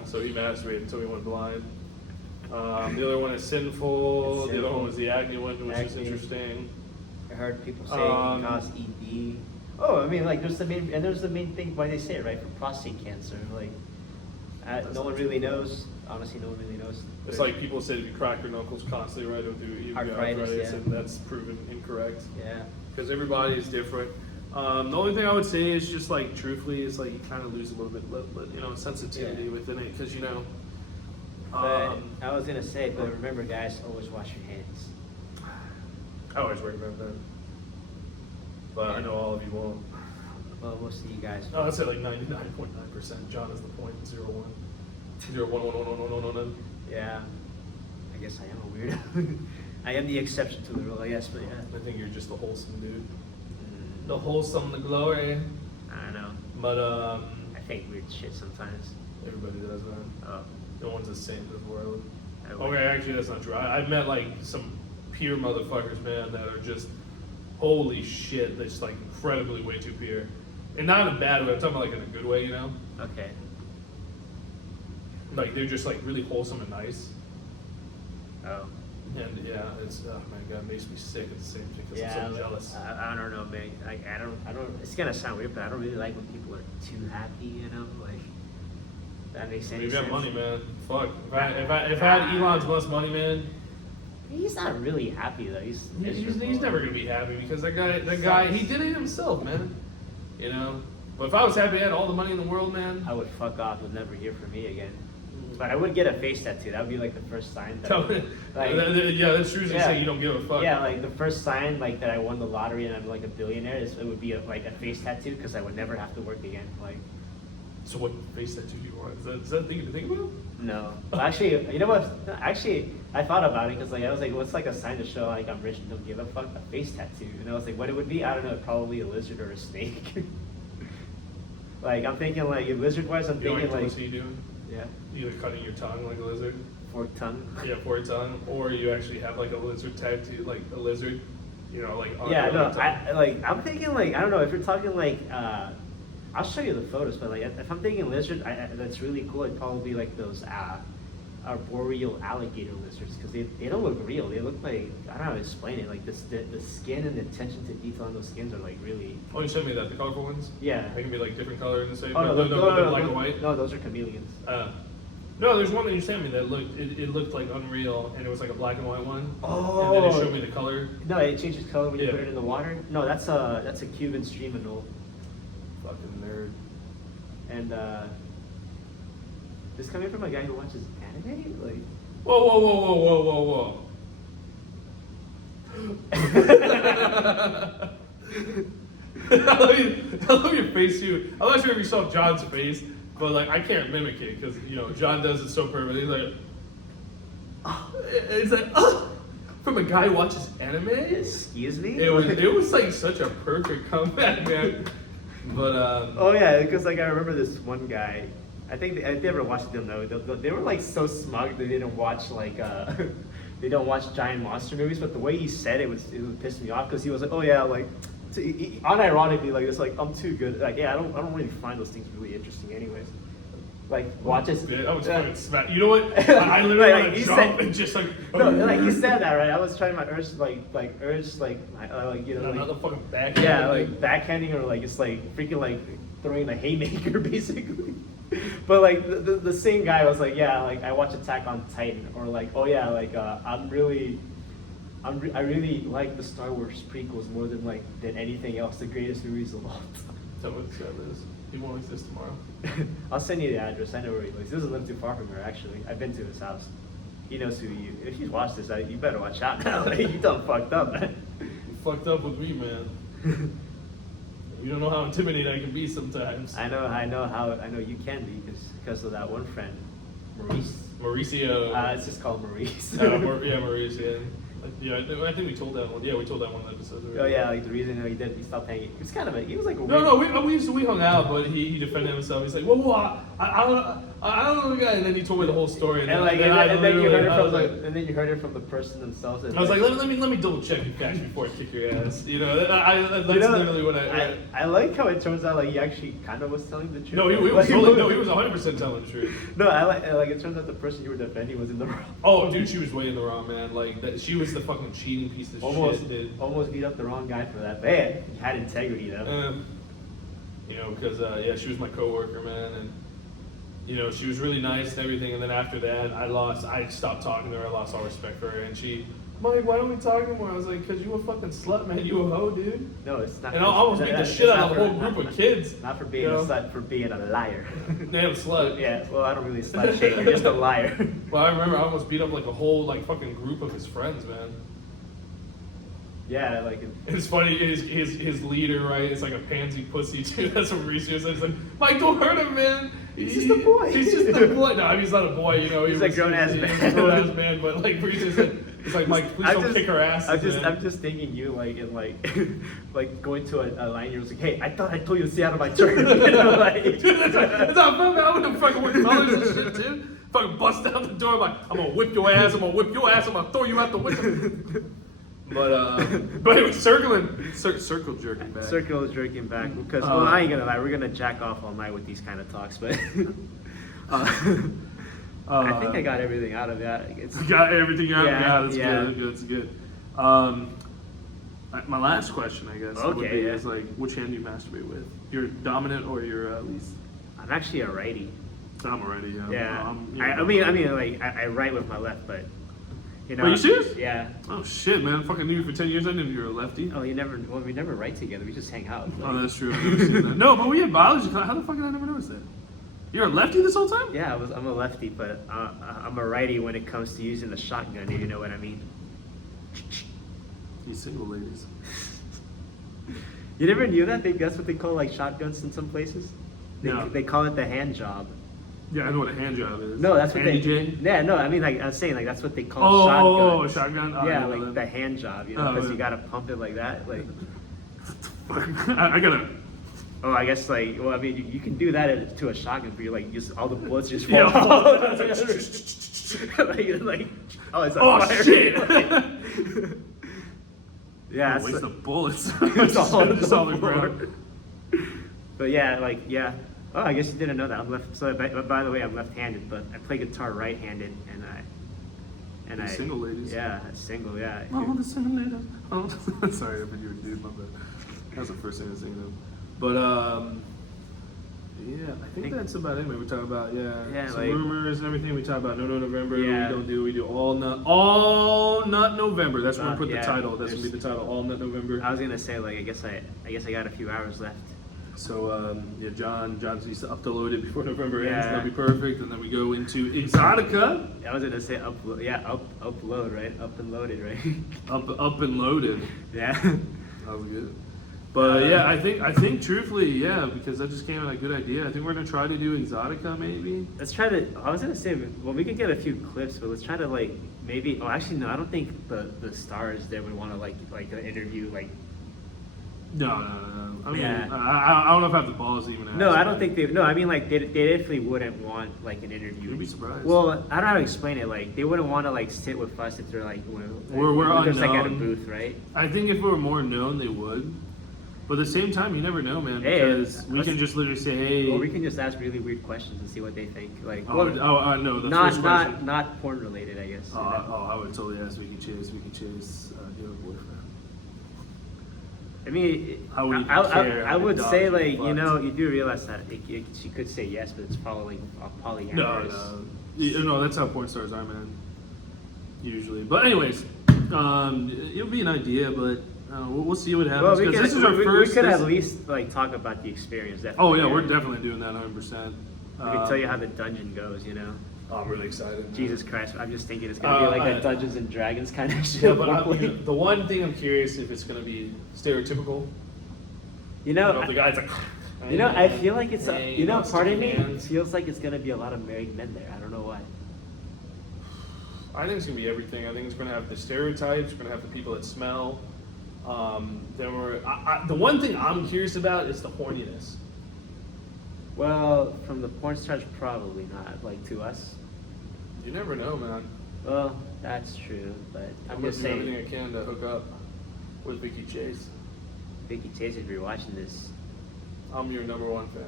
So he masturbated until he went blind. The other one is Sinful. It's The other Sinful. one was the Acne one, which is Acne. interesting. I heard people say it can cause ED. Oh, I mean, like, there's the main thing why they say it, right? For prostate cancer, like, no one really knows. Honestly, no one really knows. It's like people say if you crack your knuckles constantly, right, it'll do arthritis, yeah. and that's proven incorrect. Yeah. Because everybody is different. The only thing I would say is just like, truthfully, is like you kind of lose a little bit, sensitivity Yeah. within it, because But I was gonna say, but remember, guys, always wash your hands. I always worry about that. But I know all of you won't. Well, most of you guys. No, I'd say like 99.9%. John is the 0.01. 0.1111111. Yeah. I guess I am a weirdo. I am the exception to the rule, I guess, but yeah. I think you're just the wholesome dude. Mm, The wholesome, the glory. I don't know. But I think weird shit sometimes. everybody does, man. Oh. No one's the same in this world. I would. Okay, actually, that's not true. I've met like some pure motherfuckers, man, that are just holy shit. They're just like incredibly way too pure, and not in a bad way. I'm talking about like in a good way, Okay. Like they're just like really wholesome and nice. Oh. And yeah, it's oh my god, it makes me sick at the same time because Yeah, I'm so jealous. I don't know, man. Like, I don't. It's gonna sound weird, but I don't really like when people are too happy. You know, like that makes any You sense. got money, man. Fuck. If I had Elon's Musk money, man, He's not really happy though. He's he's never gonna be happy because that guy, he did it himself, man. But if I was happy, I had all the money in the world, man. I would fuck off. You'll never hear from me again. But I would get a face tattoo. That would be like the first sign. That Yeah, that's true. They Yeah. say you don't give a fuck. Yeah, like the first sign like that I won the lottery and I'm like a billionaire. It would be like a face tattoo because I would never have to work again. Like. So what face tattoo do you want? Is that a thing to think about? No. Well, actually, you know what? Actually, I thought about it because like I was like, what's like a sign to show like I'm rich and don't give a fuck? A face tattoo. And I was like, what it would be? I don't know. Probably a lizard or a snake. Like I'm thinking like lizard wise, I'm You know thinking what like you doing? yeah, Either cutting your tongue like a lizard. forked tongue. Yeah, for a tongue, or you actually have like a lizard tattoo, like a lizard. Like on Yeah, your no, tongue. I'm thinking like I don't know if you're talking like I'll show you the photos, but like if I'm thinking lizard, that's really cool. It'd probably be like those arboreal alligator lizards because they don't look real. They look like I don't know how to explain it. Like the skin and the attention to detail on those skins are like really. Oh, you showed me that, the colorful ones? Yeah. They can be like different color in the same. Oh no, they're black and white. No, those are chameleons. No, there's one that you sent me that it looked like Unreal, and it was like a black and white one. Oh. And then it showed me the color. No, it changes color when you Yeah. put it in the water. No, that's a Cuban stream anole. Fucking nerd. And this coming from a guy who watches anime, like. Whoa. I love your face too. I'm not sure if you saw John's face, but like I can't mimic it because John does it so perfectly. He's like, it's like, from a guy who watches anime. Excuse me. It was like such a perfect comeback, man. But Oh yeah, because like I remember this one guy. I think if they ever watched them though, they were like so smug that they didn't watch like they don't watch giant monster movies. But the way he said it would piss me off because he was like, oh yeah, like unironically like it's like I'm too good. Like yeah, I don't really find those things really interesting anyways. Like watch it. I was fucking smack. You know what? I literally Like, want to he jump said- and just like. No, like he said that right. I was trying my urge Another like fucking back. yeah, like backhanding or like it's like freaking like throwing a haymaker basically. But like the same guy was like, yeah, like I watch Attack on Titan or like, oh yeah, like I really like the Star Wars prequels more than anything else. The greatest movies of all time. Tell me what this guy is. He won't exist tomorrow. I'll send you the address. I know where he lives. He doesn't live too far from here actually. I've been to his house. He knows who you. If you watch this, you better watch out now. You done fucked up, man. You fucked up with me, man. You don't know how intimidating I can be sometimes. I know you can be because of that one friend, Maurice. Mauricio. It's just called Maurice. Yeah, Maurice. Yeah, I think we told that one. Yeah, we told that one in the episode. Oh yeah, like the reason he stopped paying. He was like a weird. No, we hung out, but he defended himself. He's like, whoa, I I don't know the guy, and then he told me the whole story, and And then you heard it I from was like, and then you heard it from the person themselves. And I was like, let me double check the facts before I kick your ass. You know, that's literally what I like how it turns out like he actually kind of was telling the truth. No, he was totally, no, he was 100% telling the truth. No, I like it turns out the person you were defending was in the wrong. Oh, dude, she was way in the wrong, man. Like that, she was the fucking cheating piece of shit, dude. Almost beat up the wrong guy for that. But hey, he had integrity though. You know, because yeah, she was my coworker, man, and you know, she was really nice and everything. And then after that, I stopped talking to her. I lost all respect for her. And I'm like, why don't we talk anymore? I was like, because you a fucking slut, man. You a hoe, dude. No, it's not. And I almost beat the shit out of the whole group of kids. Not for being a slut, for being a liar. Damn slut. Yeah, well, I don't really slut shame. You're just a liar. Well, I remember I almost beat up like a whole like fucking group of his friends, man. Yeah, like it's funny. His leader, right? It's like a pansy pussy too. That's what Reese is. It's like, Mike, don't hurt him, man. He's just a boy. He's just a boy. No, I mean, he's not a boy. You know, he's a grown ass man. He's a grown ass man. But like Reese is like, it's like, Mike, please don't kick her ass. I'm just thinking you like in like like going to a line. You're like, hey, I thought I told you to stay out of my turn. You know, like, dude, that's not fun, man. I wouldn't fucking wear colors and shit, dude. Fucking bust down the door. I'm like, I'm gonna whip your ass. I'm gonna whip your ass. I'm gonna throw you out the window. But it was circle jerking back. Circle jerking back because well, I ain't gonna lie, we're gonna jack off all night with these kind of talks, but I think I got everything out of that. You got everything out of that. Yeah. That's good. My last question, I guess, would be is like, which hand do you masturbate with? Your dominant or your least? I'm actually a righty. I'm a righty. Yeah. I mean, like I write with my left, but. You know, are you serious? Yeah. Oh shit, man! Fucking knew you for 10 years. I didn't know you were a lefty. Oh, we never write together. We just hang out. Like. Oh, that's true. I've never seen that. No, but we had biology class. How the fuck did I never notice that? You're a lefty this whole time? Yeah, I'm a lefty, but I'm a righty when it comes to using the shotgun. If you know what I mean. You single ladies. You never knew that? That's what they call like shotguns in some places. They call it the hand job. Yeah, I know what a hand job is. No, that's what Handy they. J? Yeah, no, I mean like I was saying like that's what they call shotguns. Oh, a shotgun. Oh, yeah, like the hand job, you know, because you gotta pump it like that, like. I gotta. Oh, I guess like well, I mean you can do that to a shotgun, but you're like just all the bullets just fall. Yeah. like oh, it's on fire. Shit. Yeah, waste of bullets. It's all on the floor. ground. But yeah, like yeah. Oh, I guess you didn't know that. I'm left. So by the way, I'm left-handed, but I play guitar right-handed, and I single ladies. Yeah, single. Yeah. Oh, the single ladies. Oh, sorry, I think you were dude. My bad. That was the first thing I was thinking of. But yeah, I think that's about it. We talk about some like, rumors and everything. We talk about No November. Yeah. We do all nut November. That's where we put the title. That's gonna be the title. All Nut November. I was gonna say like I guess I got a few hours left. So John needs to upload it before November ends. That'll be perfect, and then we go into Exotica. I was gonna say upload. Yeah, upload, right? Up and loaded, right? up and loaded. Yeah. That was good. But yeah, I think truthfully, yeah, because that just came out a good idea. I think we're gonna try to do Exotica maybe. Let's try to. I was gonna say, well, we could get a few clips, but let's try to like maybe. Oh, actually, no, I don't think the stars there would want to like an interview like. No. I mean, I don't know if I have the balls to even ask. No, I don't think they. No, I mean like they definitely wouldn't want like an interview. You'd be surprised. Well, I don't know how to explain it. Like they wouldn't want to like sit with us if they're like we're just like at a unknown. booth, right? I think if we were more known, they would. But at the same time, you never know, man. Because we can just literally say, hey. Or we can just ask really weird questions and see what they think. Like, no, the first question. Not porn related, I guess. I would totally ask. We can chase. Your boyfriend. I mean, I would say like you do realize that she could say yes, but it's following polyamorous. No, that's how porn stars are, man. Usually, but anyways, it'll be an idea, but. We'll see what happens. Well, this is our first. We could at least like talk about the experience. Oh yeah, we're definitely doing that 100%. I can tell you how the dungeon goes. You know. Oh, I'm really excited. Jesus Christ! I'm just thinking it's gonna be like a Dungeons and Dragons kind of shit. Yeah, but the one thing I'm curious if it's gonna be stereotypical. You know, the guy's like. I feel like it's part of me feels like it's gonna be a lot of married men there. I don't know why. I think it's gonna be everything. I think it's gonna have the stereotypes. We're gonna have the people that smell. The one thing I'm curious about is the horniness. Well, from the porn stars, probably not. Like to us. You never know, man. Well, that's true, but I'm I'm gonna just do everything saying, I can to hook up with Vicky Chase. Vicky Chase, if you're watching this, I'm your number one fan.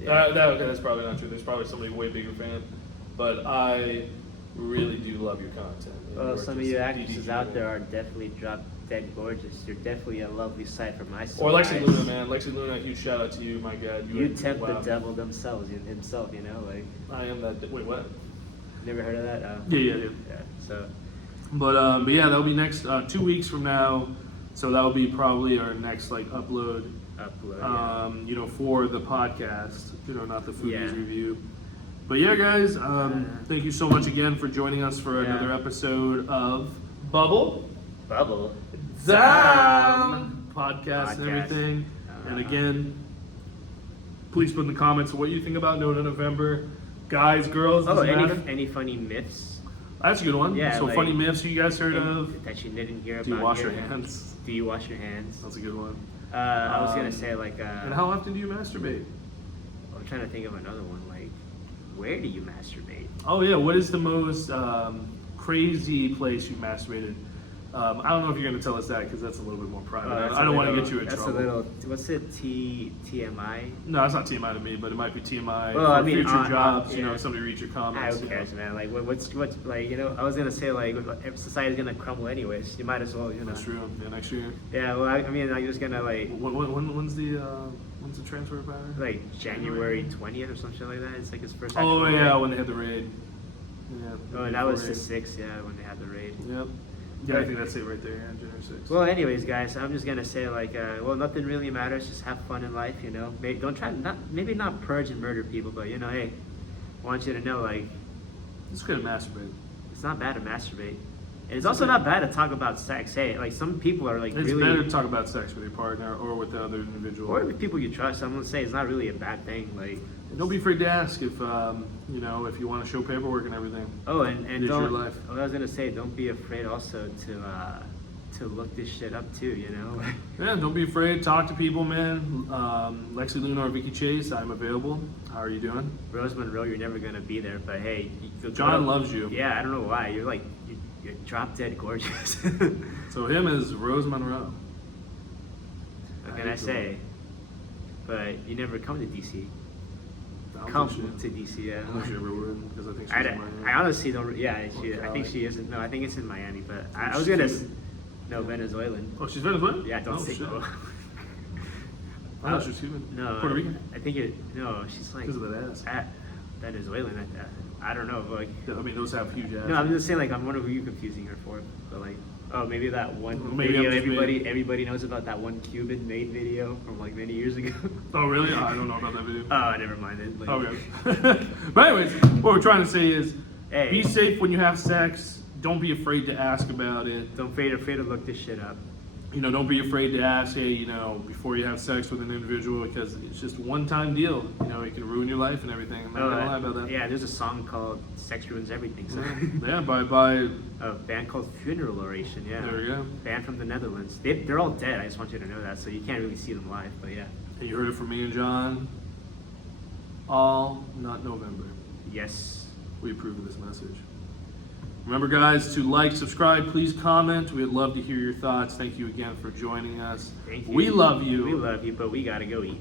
Yeah. Okay, that's probably not true. There's probably somebody way bigger fan, but I really do love your content. And well, you're some of just you actresses DDG, out man. there are definitely drop dead gorgeous. You're definitely a lovely sight for my Or soul. Lexi Luna, man. Lexi Luna, huge shout out to you, my God. You are- tempt the wow. devil himself, you know, like, I am that. Wait, what? never heard of that? Yeah. Yeah, so, But yeah, that'll be next 2 weeks from now. So that'll be probably our next like upload. yeah. You know, for the podcast. You know, not the foodies Yeah. review. But yeah, guys, thank you so much again for joining us for Yeah. another episode of Bubble Bubble. Zam podcast and Podcast. everything. And again, please put in the comments what you think about No November. Guys, girls, Oh, doesn't matter. any funny myths That's a good one. Yeah, So like- funny myths you guys heard of. that you didn't hear about? Do you wash your here? hands? Do you wash your hands? That's a good one. I was gonna say like, And how often do you masturbate? I'm trying to think of another one. Like, where do you masturbate? Oh yeah, what is the most crazy place you masturbated? I don't know if you're gonna tell us that because that's a little bit more private. That's I a don't want to little- get you in that's trouble. a little. What's it? TMI? No, it's not TMI to me, but it might be TMI Well, for I mean, future jobs. You yeah. know, if somebody reads your Ah, comments. who you know. cares, man? Like, what's like, you know? I was gonna say like, if society's gonna crumble anyways, you might as well, you know. That's true. Yeah, next year. Yeah. Well, I mean, I'm just gonna like, When's the transfer pattern? like January 20th or some shit like that. It's like his first. Oh actual yeah, raid. when they had the raid. Yeah. Oh, and that was the 6th, yeah, when they had the raid. Yep. Yeah, I think that's it right there. Yeah, January 6th. Well, anyways, guys, I'm just gonna say like, well, nothing really matters. Just have fun in life, you know. Maybe not purge and murder people, but you know, hey, I want you to know like, It's good to masturbate. it's not bad to masturbate, and it's also not bad to talk about sex. Hey, like some people are like It's really, better to talk about sex with your partner or with the other individual. or with people you trust. I'm gonna say it's not really a bad thing. Like, Don't be afraid to ask if you know if you want to show paperwork and everything. oh, and It is don't. your life. What I was gonna say, don't be afraid also to look this shit up too. You know. Yeah, don't be afraid. Talk to people, man. Lexi Luna or Vicky Chase, I'm available. How are you doing? Rose Monroe, you're never gonna be there, but hey, John loves you. Yeah, I don't know why. You're like, you're drop dead gorgeous. So him is Rose Monroe. What can I say? But you never come to DC. I don't Come think she- to DC, yeah. I don't think she ever would because I think she's I, in Miami. I honestly don't. Yeah, I think Cali. she isn't. No, I think it's in Miami. But I She's was gonna. Cuban. No, Venezuelan. Oh, she's Venezuelan? Yeah, don't oh, say shit. no. I thought she was Cuban. No, Puerto Rican? I think it. No, she's like. Because of that ass. Venezuelan. I don't know, but like. I mean, those have huge ass. No, I'm just saying like I'm wondering who you're confusing her for. But like, oh, maybe that one Maybe video I'm just everybody knows about, that one Cuban made video from like many years ago. Oh, really? I don't know about that video. Oh, never mind it. Like, Okay. But anyways, what we're trying to say is, Hey. be safe when you have sex. Don't be afraid to ask about it. Don't afraid to look this shit up. You know, don't be afraid to ask, hey, you know, before you have sex with an individual, because it's just a one-time deal. You know, it can ruin your life and everything. I'm not gonna lie about that. Yeah, there's a song called "Sex Ruins Everything." So. Yeah, by A band called Funeral Oration. Yeah. There we go. Band from the Netherlands. They're all dead. I just want you to know that, so you can't really see them live. But yeah. and you heard it from me and John. All not November. Yes. We approve of this message. Remember, guys, to like, subscribe, please comment. We'd love to hear your thoughts. Thank you again for joining us. Thank you. We love you. We love you, but we gotta go eat.